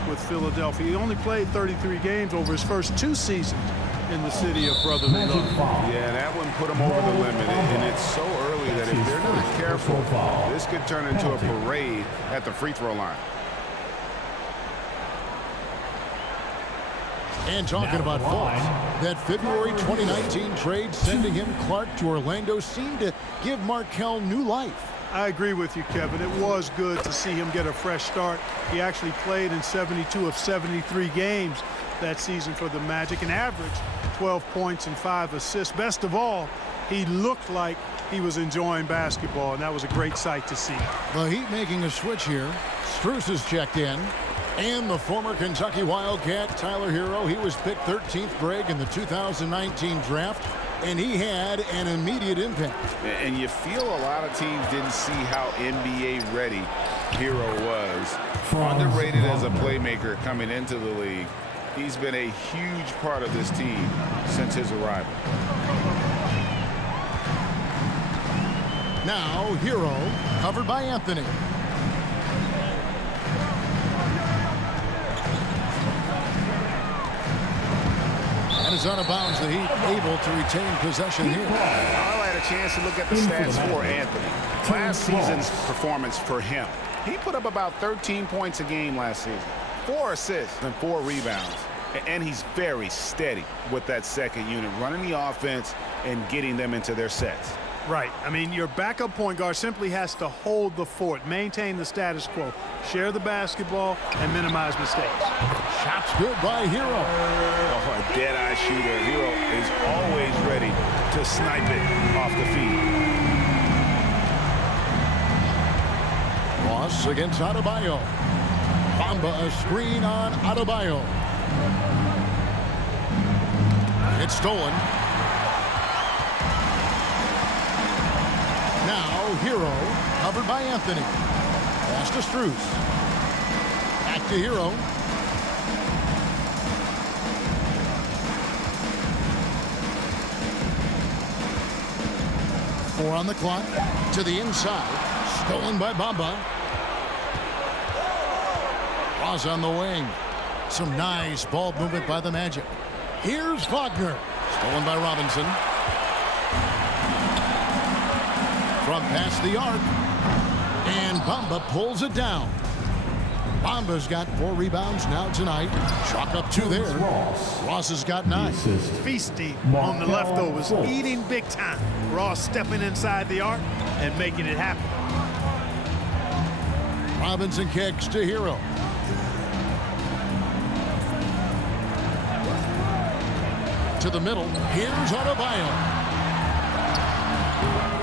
with Philadelphia. He only played 33 games over his first 2 seasons in the city of brotherly love. Yeah, that one put him over the limit, and it's so early that if they're not careful, this could turn into a parade at the free throw line. And talking about Fultz, that February 2019 trade sending him Clark to Orlando seemed to give Markelle new life. I agree with you, Kevin. It was good to see him get a fresh start. He actually played in 72 of 73 games that season for the Magic and averaged 12 points and 5 assists. Best of all, he looked like he was enjoying basketball, and that was a great sight to see. The Heat making a switch here. Strus is checked in. And the former Kentucky Wildcat, Tyler Hero, he was picked 13th grade in the 2019 draft, and he had an immediate impact. And you feel a lot of teams didn't see how NBA ready Hero was. Underrated as a playmaker coming into the league. He's been a huge part of this team since his arrival. Now Hero covered by Anthony. And is out of bounds. The Heat able to retain possession here. I had a chance to look at the stats for Anthony. Last season's performance for him. He put up about 13 points a game last season. 4 assists and 4 rebounds. And he's very steady with that second unit, running the offense and getting them into their sets. Right. I mean, your backup point guard simply has to hold the fort, maintain the status quo, share the basketball, and minimize mistakes. Shots good by Hero. Oh, a dead-eye shooter. Hero is always ready to snipe it off the feed. Ross against Adebayo. Bamba a screen on Adebayo. It's stolen. Now Hero covered by Anthony. Pass to Strus. Back to Hero. Four on the clock. To the inside. Stolen by Bamba. Ross on the wing. Some nice ball movement by the Magic. Here's Wagner. Stolen by Robinson. From past the arc. And Bamba pulls it down. Bamba's got 4 rebounds now tonight. Chalk up 2 there. Ross has got 9. Feasting on the leftovers, eating big time. Ross stepping inside the arc and making it happen. Robinson kicks to Hero. to the middle. Here's Adebayo.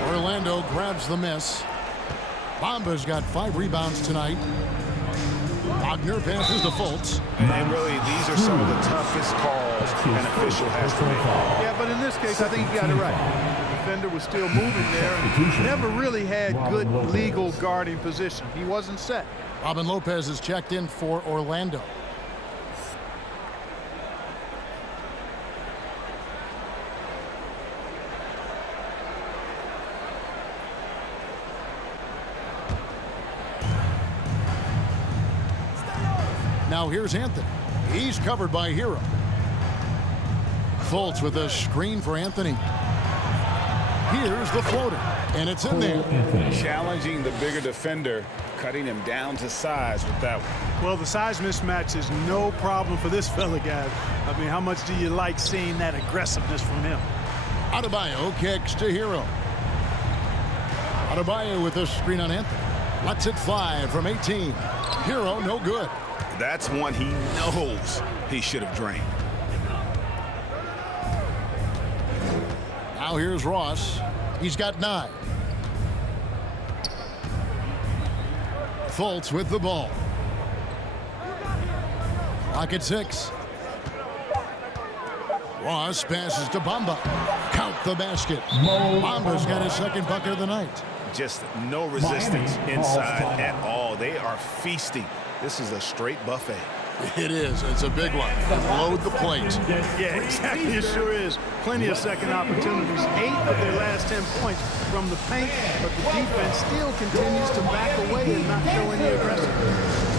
Orlando grabs the miss. Bamba's got 5 rebounds tonight. Wagner passes to Fultz. And really, these are some of the toughest calls an official has to make. Yeah, but in this case, I think he got it right. The defender was still moving there and never really had good legal guarding position. He wasn't set. Robin Lopez is checked in for Orlando. Now here's Anthony. He's covered by Hero. Fultz with a screen for Anthony. Here's the floater, and it's in there. Challenging the bigger defender, cutting him down to size with that one. Well, the size mismatch is no problem for this fella, guys. I mean, how much do you like seeing that aggressiveness from him? Adebayo kicks to Hero. Adebayo with a screen on Anthony. Lets it fly from 18. Hero, no good. That's one he knows he should have drained. Now here's Ross. He's got 9. Fultz with the ball. Clock at 6. Ross passes to Bamba. Count the basket. Bamba's got his 2nd bucket of the night. Just no resistance inside at all. They are feasting. This is a straight buffet. It is. It's a big one. Load the plate. Yeah, exactly. It sure is. Plenty of second opportunities. 8 of their last 10 points from the paint, but the defense still continues to back away and not show any aggressiveness.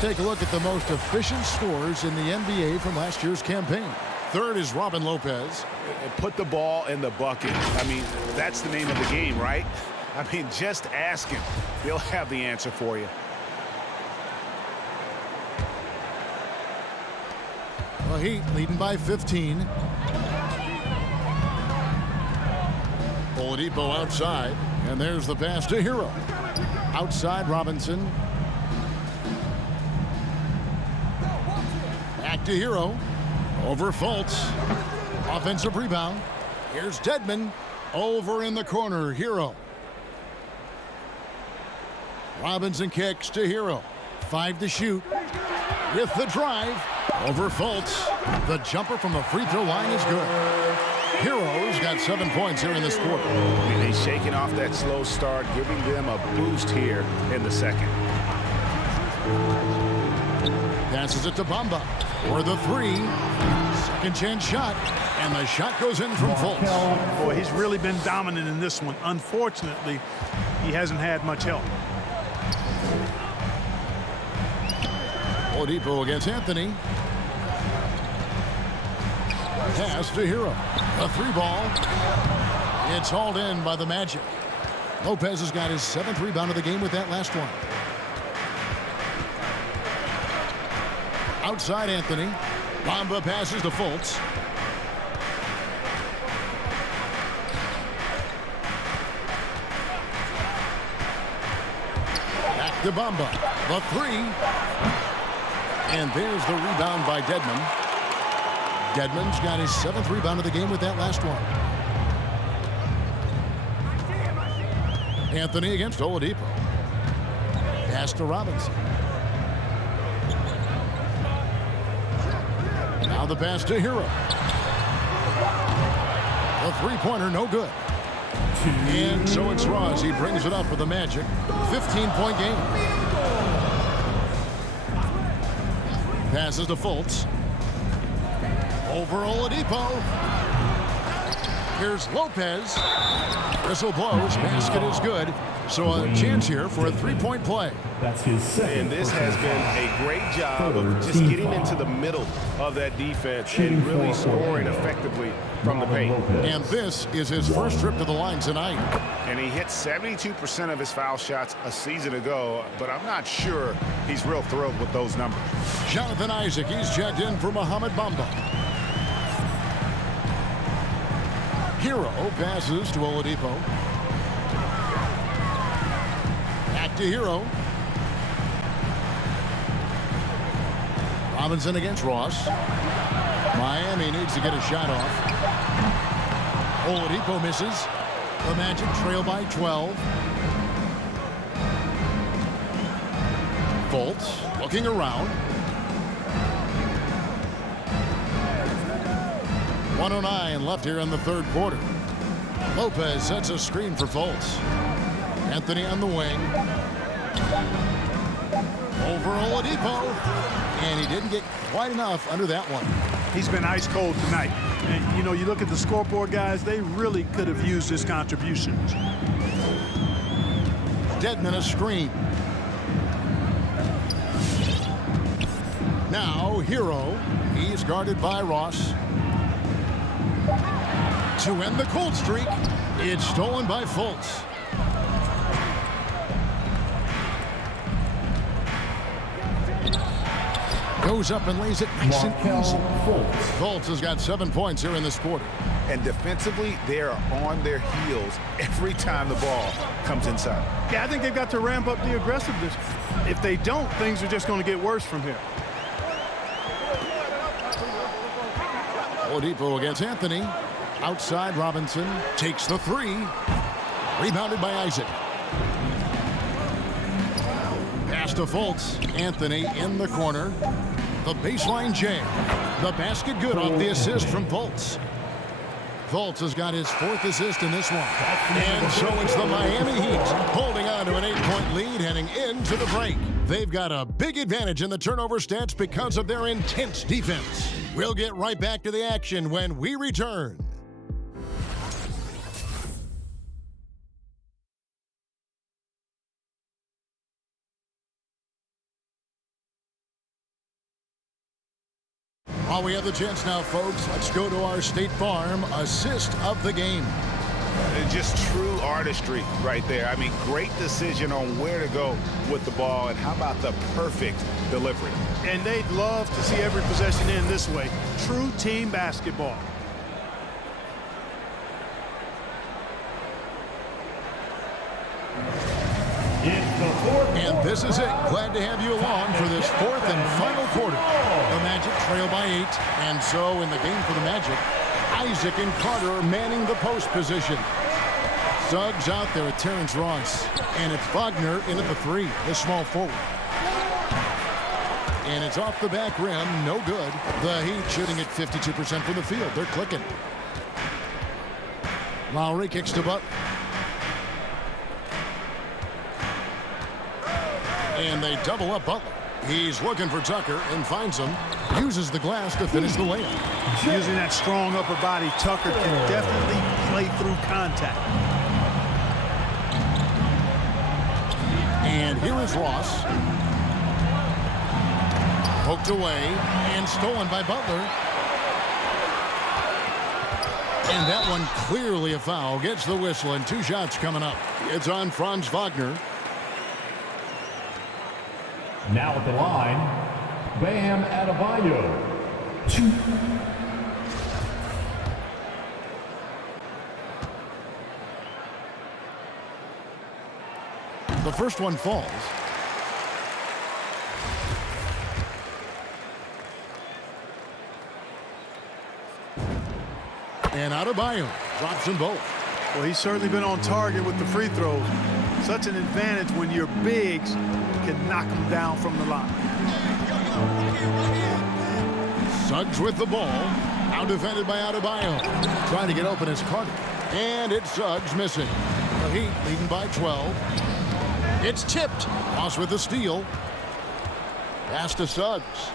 Take a look at the most efficient scorers in the NBA from last year's campaign. 3rd is Robin Lopez. Put the ball in the bucket. I mean, that's the name of the game, right? I mean, just ask him. He'll have the answer for you. The Heat leading by 15. Oladipo outside, and there's the pass to Hero. Outside Robinson. Back to Hero. Over Fultz. Offensive rebound. Here's Dedmon. Over in the corner. Hero. Robinson kicks to Hero. 5 to shoot. With the drive. Over Fultz. The jumper from the free throw line is good. Hero's got 7 points here in this quarter. They're shaking off that slow start, giving them a boost here in the 2nd. Passes it to Bamba for the 3. 2nd chance shot, and the shot goes in from Fultz. Boy, he's really been dominant in this one. Unfortunately, he hasn't had much help. Oladipo against Anthony. Pass to Hero. A 3 ball. It's hauled in by the Magic. Lopez has got his 7th rebound of the game with that last one. Outside Anthony. Bamba passes to Fultz. Back to Bamba. The 3. And there's the rebound by Dedmon. Dedmon's got his 7th rebound of the game with that last one. Anthony against Oladipo. Pass to Robinson. Now the pass to Hero. The 3-pointer, no good. And so it's Ross. He brings it up for the Magic. 15-point game. Passes to Fultz. Over Oladipo. Here's Lopez. Whistle blows. Basket is good. So a chance here for a three-point play. That's his second. And this has been a great job of just getting into the middle of that defense and really scoring effectively from the paint. And this is his first trip to the line tonight. And he hit 72% of his foul shots a season ago, but I'm not sure he's real thrilled with those numbers. Jonathan Isaac, he's checked in for Mohamed Bamba. Hero passes to Oladipo. Back to Hero. Robinson against Ross. Miami needs to get a shot off. Oladipo misses. The Magic trail by 12. Fultz looking around. 1:09 left here in the third quarter. Lopez sets a screen for Fultz. Anthony on the wing. Over Oladipo. And he didn't get quite enough under that one. He's been ice cold tonight. And, you know, you look at the scoreboard, guys, they really could have used his contributions. Dedmon a screen. Now Hero. He's guarded by Ross. To end the cold streak, it's stolen by Fultz. Goes up and lays it nice and easy. Fultz has got 7 points here in this quarter. And defensively, they are on their heels every time the ball comes inside. Yeah, I think they've got to ramp up the aggressiveness. If they don't, things are just going to get worse from here. Oladipo against Anthony. Outside, Robinson takes the three. Rebounded by Isaac. Pass to Fultz. Anthony in the corner. The baseline jam. The basket good off the assist from Fultz. Fultz has got his 4th assist in this one. And so it's the Miami Heat holding on to an 8-point lead heading into the break. They've got a big advantage in the turnover stats because of their intense defense. We'll get right back to the action when we return. While we have the chance now, folks, let's go to our State Farm assist of the game. Just true artistry right there. I mean, great decision on where to go with the ball, and how about the perfect delivery? And they'd love to see every possession end this way. True team basketball. And this is it. Glad to have you along for this 4th and final quarter. The Magic trail by 8. And so in the game for the Magic, Isaac and Carter are manning the post position. Suggs out there at Terrence Ross. And it's Wagner in at the 3, the small forward. And it's off the back rim, no good. The Heat shooting at 52% from the field. They're clicking. Lowry kicks to Butler. And they double up Butler. He's looking for Tucker and finds him. Uses the glass to finish the layup. Using that strong upper body, Tucker can definitely play through contact. And here is Ross. Poked away and stolen by Butler. And that one clearly a foul. Gets the whistle and 2 shots coming up. It's on Franz Wagner. Now at the line, Bam Adebayo. 2. The first one falls. And Adebayo drops them both. Well, he's certainly been on target with the free throws. Such an advantage when your bigs can knock them down from the line. Suggs with the ball. Now defended by Adebayo. Trying to get open is Carter. And it's Suggs missing. The Heat leading by 12. It's tipped. Ross with the steal. Pass to Suggs.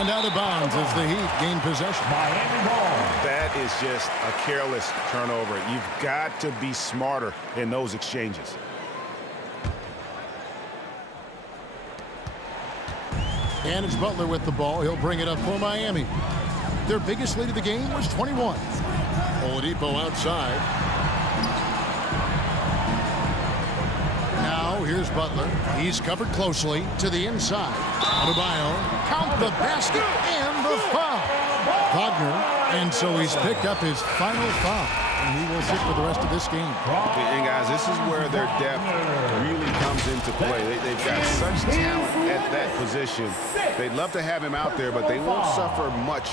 And out of bounds as the Heat gain possession. Miami ball. That is just a careless turnover. You've got to be smarter in those exchanges. And it's Butler with the ball. He'll bring it up for Miami. Their biggest lead of the game was 21. Oladipo outside. Now here's Butler. He's covered closely to the inside. Adebayo, count the basket and the foul. Wagner, and so he's picked up his final foul. And he will sit for the rest of this game. And guys, this is where their depth really comes into play. They've got such talent at that position. They'd love to have him out there, but they won't suffer much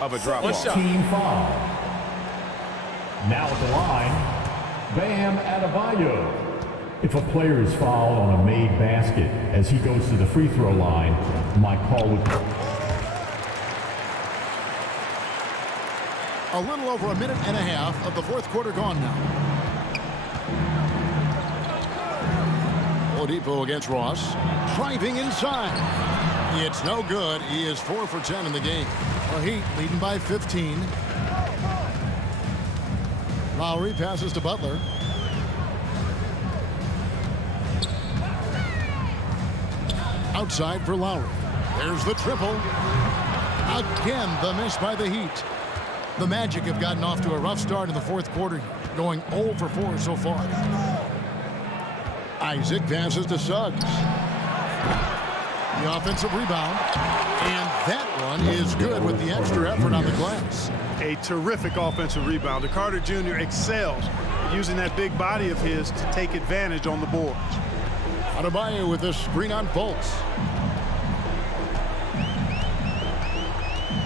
of a drop-off. Team foul. Now at the line, Bam Adebayo. If a player is fouled on a made basket as he goes to the free throw line, my call would be... A little over a minute and a half of the fourth quarter gone now. Oladipo against Ross. Driving inside. It's no good. He is 4 for 10 in the game. The Heat leading by 15. Lowry passes to Butler. Outside for Lowry. There's the triple. Again, the miss by the Heat. The Magic have gotten off to a rough start in the fourth quarter, going 0 for 4 so far. Isaac passes to Suggs. The offensive rebound. And that one is good with the extra effort on the glass. A terrific offensive rebounder. Carter Jr. excels at using that big body of his to take advantage on the boards. Adebayo with a screen on Fultz.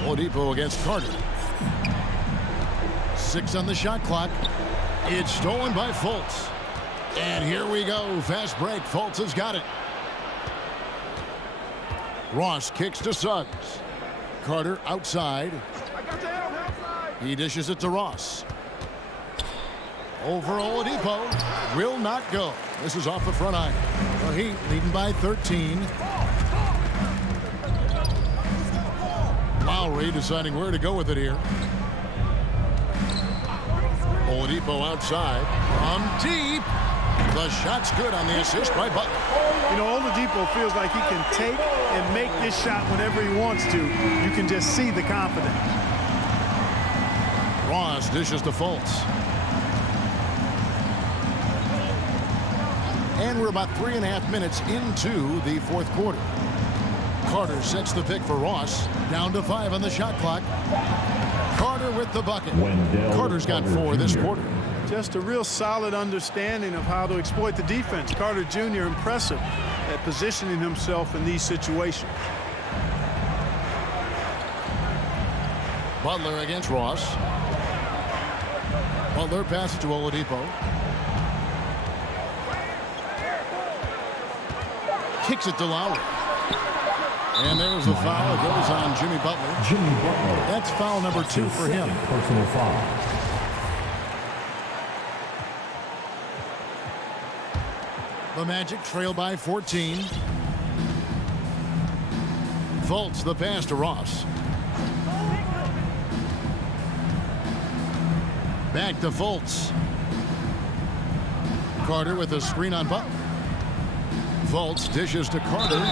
Oladipo against Carter. 6 on the shot clock. It's stolen by Fultz. And here we go. Fast break. Fultz has got it. Ross kicks to Suggs. Carter outside. He dishes it to Ross. Over Oladipo. Will not go. This is off the front iron. The Heat leading by 13. Lowry deciding where to go with it here. Oladipo outside. From deep. The shot's good on the assist by Butler. You know, Oladipo feels like he can take and make this shot whenever he wants to. You can just see the confidence. Ross dishes to Fultz. And we're about 3.5 minutes into the fourth quarter. Carter sets the pick for Ross. Down to 5 on the shot clock. Carter with the bucket. Carter's got 4 this quarter. Just a real solid understanding of how to exploit the defense. Carter Jr. impressive at positioning himself in these situations. Butler against Ross. Butler passes to Oladipo. Kicks it to Lowry. And there's the foul. It goes on Jimmy Butler. That's foul number 2 for him. Personal foul. The Magic trail by 14. Fultz the pass to Ross. Back to Fultz. Carter with a screen on Butler. Fultz dishes to Carter.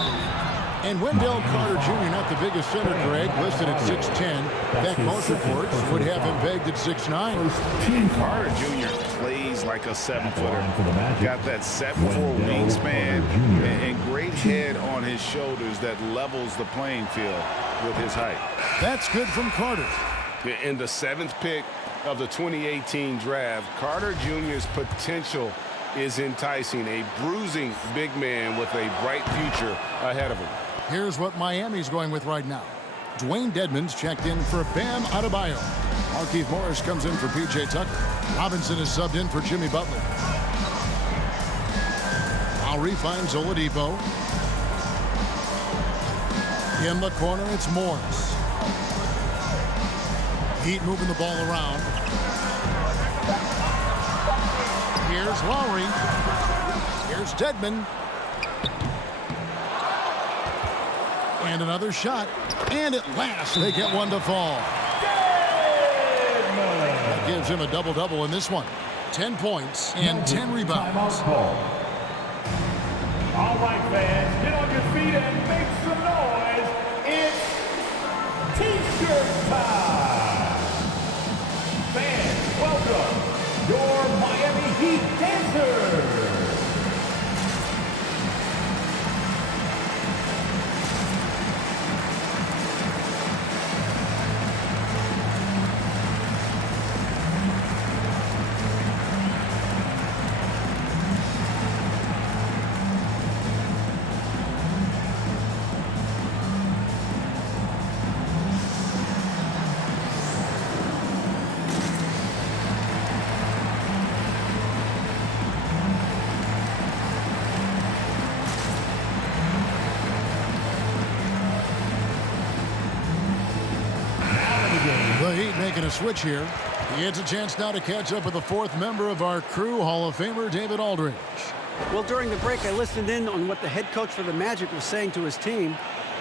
And Wendell Carter Jr., not the biggest center, Greg, listed at 6'10". In fact, most reports would have him pegged at 6'9". Carter Jr. plays like a 7-footer. Got that 7'4" wingspan and great head on his shoulders that levels the playing field with his height. That's good from Carter. In the 7th pick of the 2018 draft, Carter Jr.'s potential is enticing. A bruising big man with a bright future ahead of him. Here's what Miami's going with right now. Dwayne Dedmon's checked in for Bam Adebayo. Markieff Morris comes in for P.J. Tucker. Robinson is subbed in for Jimmy Butler. Lowry finds Oladipo. In the corner, it's Morris. Heat moving the ball around. Here's Lowry. Here's Dedmon. And another shot. And at last, they get one to fall. That gives him a double-double in this one. 10 points and 10 rebounds. All right, fans, get on your feet and make some noise. It's T-shirt time. Fans, welcome your Miami Heat dancers. The Heat making a switch here. He gets a chance now to catch up with the fourth member of our crew, Hall of Famer David Aldridge. Well, during the break, I listened in on what the head coach for the Magic was saying to his team.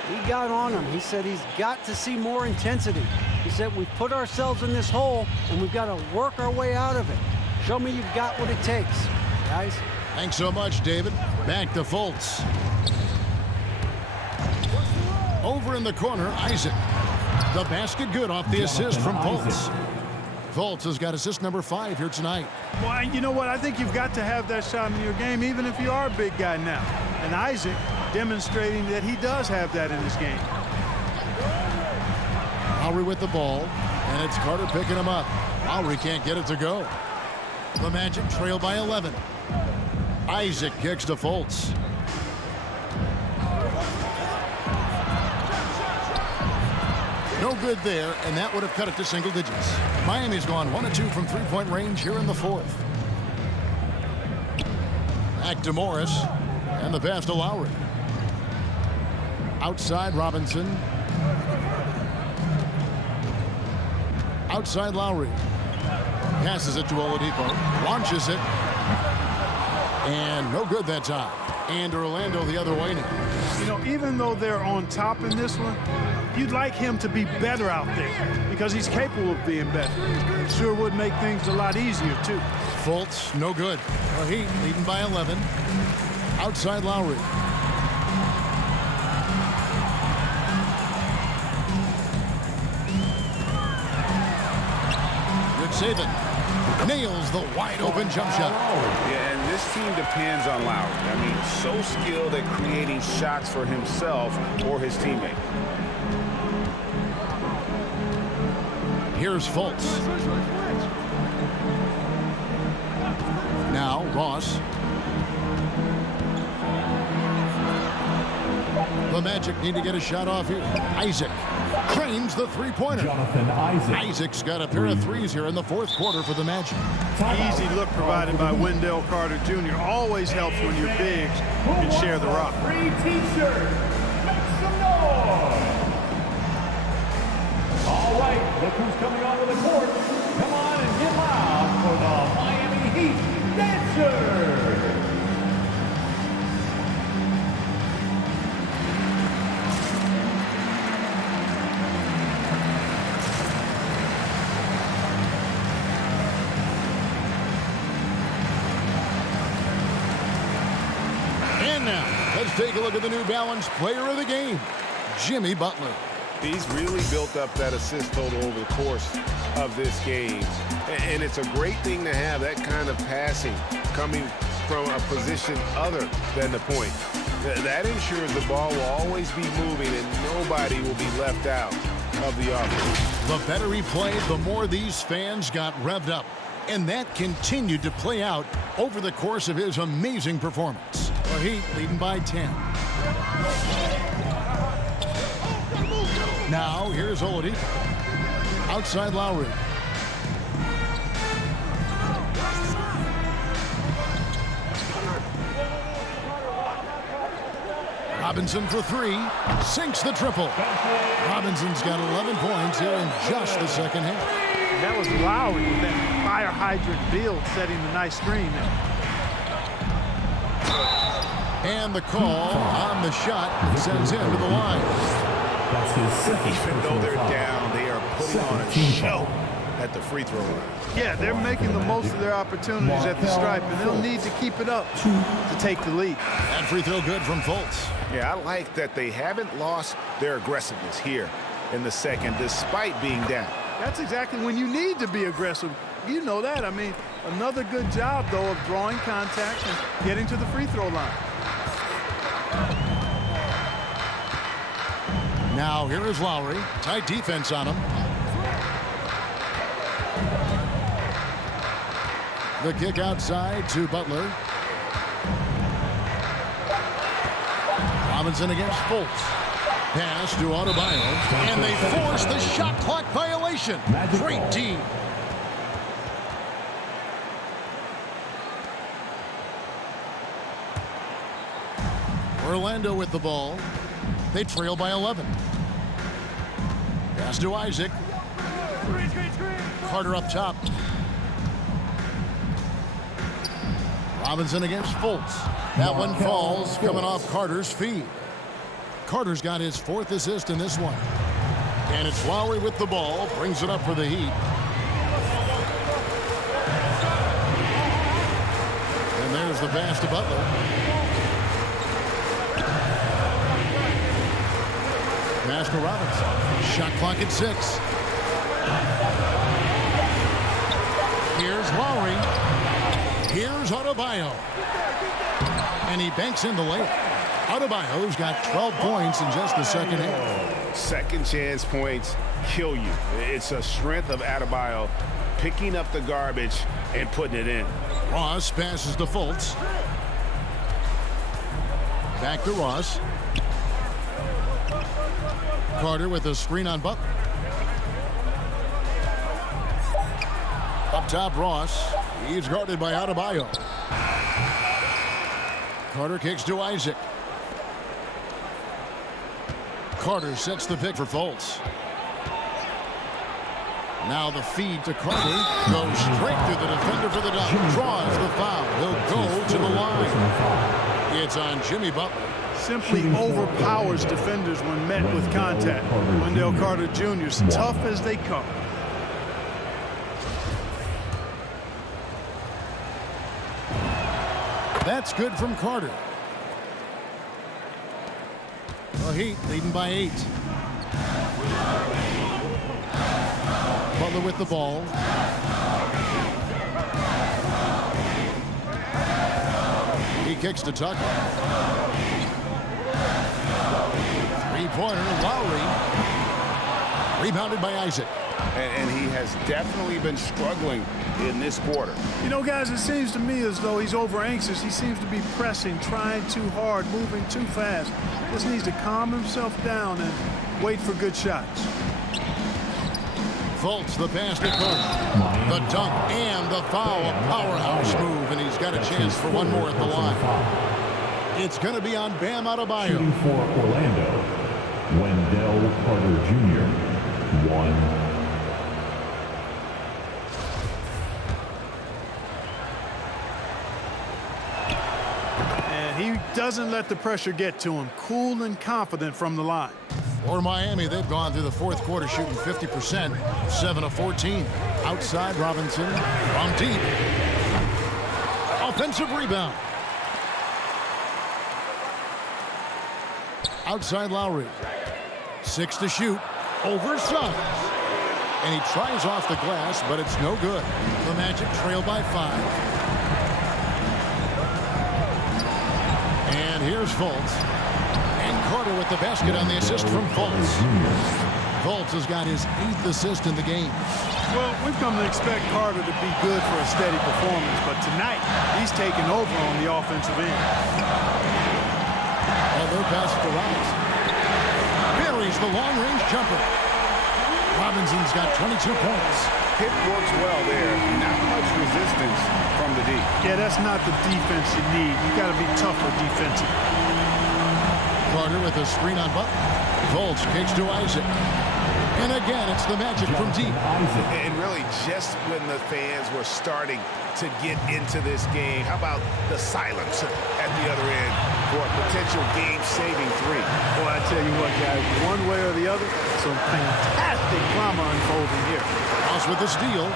He got on him. He said he's got to see more intensity. He said we've put ourselves in this hole, and we've got to work our way out of it. Show me you've got what it takes, guys. Thanks so much, David. Back to Fultz. Over in the corner, Isaac. The basket good off the assist from Fultz. Fultz has got assist number 5 here tonight. Well, you know what? I think you've got to have that shot in your game, even if you are a big guy now. And Isaac demonstrating that he does have that in his game. Lowry with the ball, and it's Carter picking him up. Lowry can't get it to go. The Magic trail by 11. Isaac kicks to Fultz. No good there, and that would have cut it to single digits. Miami's gone 1 of 2 from three-point range here in the fourth. Back to Morris, and the pass to Lowry. Outside Robinson. Outside Lowry. Passes it to Oladipo. Launches it. And no good that time. And Orlando the other way now. You know, even though they're on top in this one, you'd like him to be better out there because he's capable of being better. It sure would make things a lot easier, too. Fultz, no good. The Heat leading by 11. Outside Lowry. Good saving. Nails the wide-open jump shot. Yeah, and this team depends on Lowry. I mean, so skilled at creating shots for himself or his teammate. Here's Fultz. Now Ross. The Magic need to get a shot off here. Isaac cranes the three-pointer. Jonathan Isaac. Isaac's got a pair of threes here in the fourth quarter for the Magic. Easy look provided by Wendell Carter Jr. Always helps when your bigs can share the rock. Free T-shirt. Make some noise. All right, look who's coming onto the court. Come on and get loud for the Miami Heat dancers. And now, let's take a look at the New Balance player of the game, Jimmy Butler. He's really built up that assist total over the course of this game. And it's a great thing to have that kind of passing coming from a position other than the point. That ensures the ball will always be moving and nobody will be left out of the offense. The better he played, the more these fans got revved up. And that continued to play out over the course of his amazing performance. The Heat leading by 10. Now, here's Oladipo. Outside Lowry. Robinson for 3. Sinks the triple. Robinson's got 11 points here in just the second half. That was Lowry with that fire hydrant build setting the nice screen there. And the call on the shot sends him to the line. That's his second. Even though they're down, they are putting on a show at the free throw line. Yeah, they're making the most of their opportunities at the stripe, and they'll need to keep it up to take the lead. That free throw good from Fultz. Yeah, I like that they haven't lost their aggressiveness here in the second, despite being down. That's exactly when you need to be aggressive. You know that. I mean, another good job, though, of drawing contact and getting to the free throw line. Now here is Lowry. Tight defense on him. The kick outside to Butler. Robinson against Fultz. Pass to Adebayo. And they force the shot clock violation. Great D. Orlando with the ball. They trail by 11. Pass to Isaac. Carter up top. Robinson against Fultz. That one falls, coming off Carter's feed. Carter's got his 4th assist in this one. And it's Lowry with the ball. Brings it up for the Heat. And there's the pass to Butler. Pass to Robinson. Shot clock at 6. Here's Lowry. Here's Adebayo. And he banks in the layup. Adebayo's got 12 points in just the second half. Second chance points kill you. It's a strength of Adebayo picking up the garbage and putting it in. Ross passes to Fultz. Back to Ross. Carter with a screen on Butler. Up top, Ross. He's guarded by Adebayo. Carter kicks to Isaac. Carter sets the pick for Fultz. Now the feed to Carter. Goes straight through the defender for the dunk. Draws the foul. He'll go to the line. It's on Jimmy Butler. Simply overpowers defenders when met with contact. Wendell Carter Jr. is tough as they come. That's good from Carter. The Heat leading by 8. Butler with the ball. He kicks to Tucker. Three-pointer, Lowry. Rebounded by Isaac. And he has definitely been struggling in this quarter. You know, guys, it seems to me as though he's over anxious. He seems to be pressing, trying too hard, moving too fast. Just needs to calm himself down and wait for good shots. Fultz, the pass to Carter. The dunk and the foul. A powerhouse move, and he's got a chance for one more at the line. It's going to be on Bam Adebayo. Shooting for Orlando, Wendell Carter Jr. 1. He doesn't let the pressure get to him. Cool and confident from the line. For Miami, they've gone through the 4th quarter shooting 50%, 7 of 14. Outside, Robinson from deep. Offensive rebound. Outside, Lowry. 6 to shoot. Over Suggs. And he tries off the glass, but it's no good. The Magic trail by 5. And here's Fultz. And Carter with the basket on the assist from Fultz. Fultz has got his 8th assist in the game. Well, we've come to expect Carter to be good for a steady performance, but tonight he's taking over on the offensive end. Although pass to Robinson. Buries the long-range jumper. Robinson's got 22 points. Hit works well there. Not much resistance from the D. Yeah, that's not the defense you need. You got to be tougher defensively. Carter with a screen on Butler. Fultz kicks to Isaac. And again, it's the Magic from deep. And really, just when the fans were starting to get into this game, how about the silence at the other end for a potential game-saving three. Boy, I tell you what, guys, one way or the other, some fantastic drama unfolding here. House with the steal.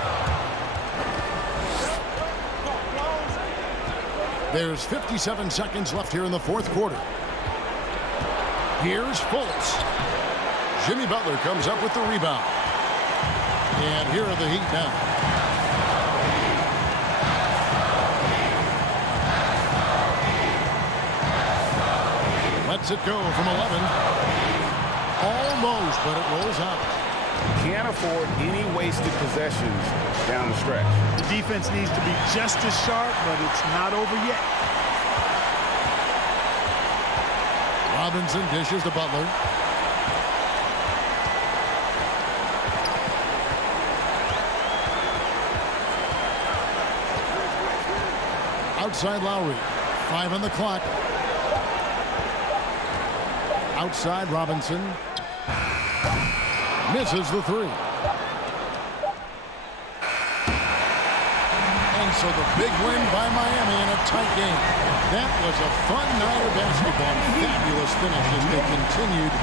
There's 57 seconds left here in the fourth quarter. Here's Fultz. Jimmy Butler comes up with the rebound. And here are the Heat now. Lets it go from 11. Almost, but it rolls out. Can't afford any wasted possessions down the stretch. The defense needs to be just as sharp, but it's not over yet. Robinson dishes to Butler. Outside Lowry. 5 on the clock. Outside Robinson. Misses the three. And so the big win by Miami in a tight game. That was a fun night of basketball. Fabulous finish as they continued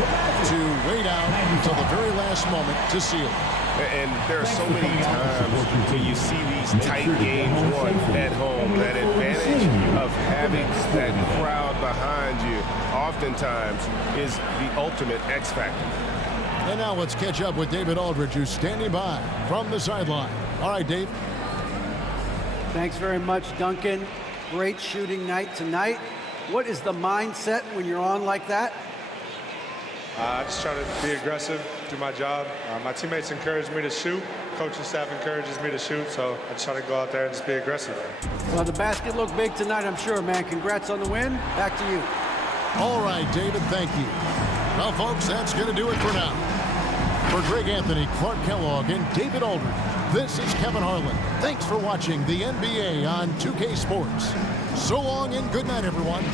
to wait out until the very last moment to seal it. And there are so many times when you see these tight games won at home, that advantage of having that crowd behind you oftentimes is the ultimate X factor. And now let's catch up with David Aldridge, who's standing by from the sideline. All right, Dave. Thanks very much, Duncan. Great shooting night tonight. What is the mindset when you're on like that? I just try to be aggressive, do my job. My teammates encourage me to shoot. Coaching staff encourages me to shoot, so I just try to go out there and just be aggressive. Well, the basket looked big tonight, I'm sure, man. Congrats on the win. Back to you. All right, David, thank you. Well, folks, that's going to do it for now. For Greg Anthony, Clark Kellogg, and David Aldridge, this is Kevin Harlan. Thanks for watching the NBA on 2K Sports. So long and good night, everyone.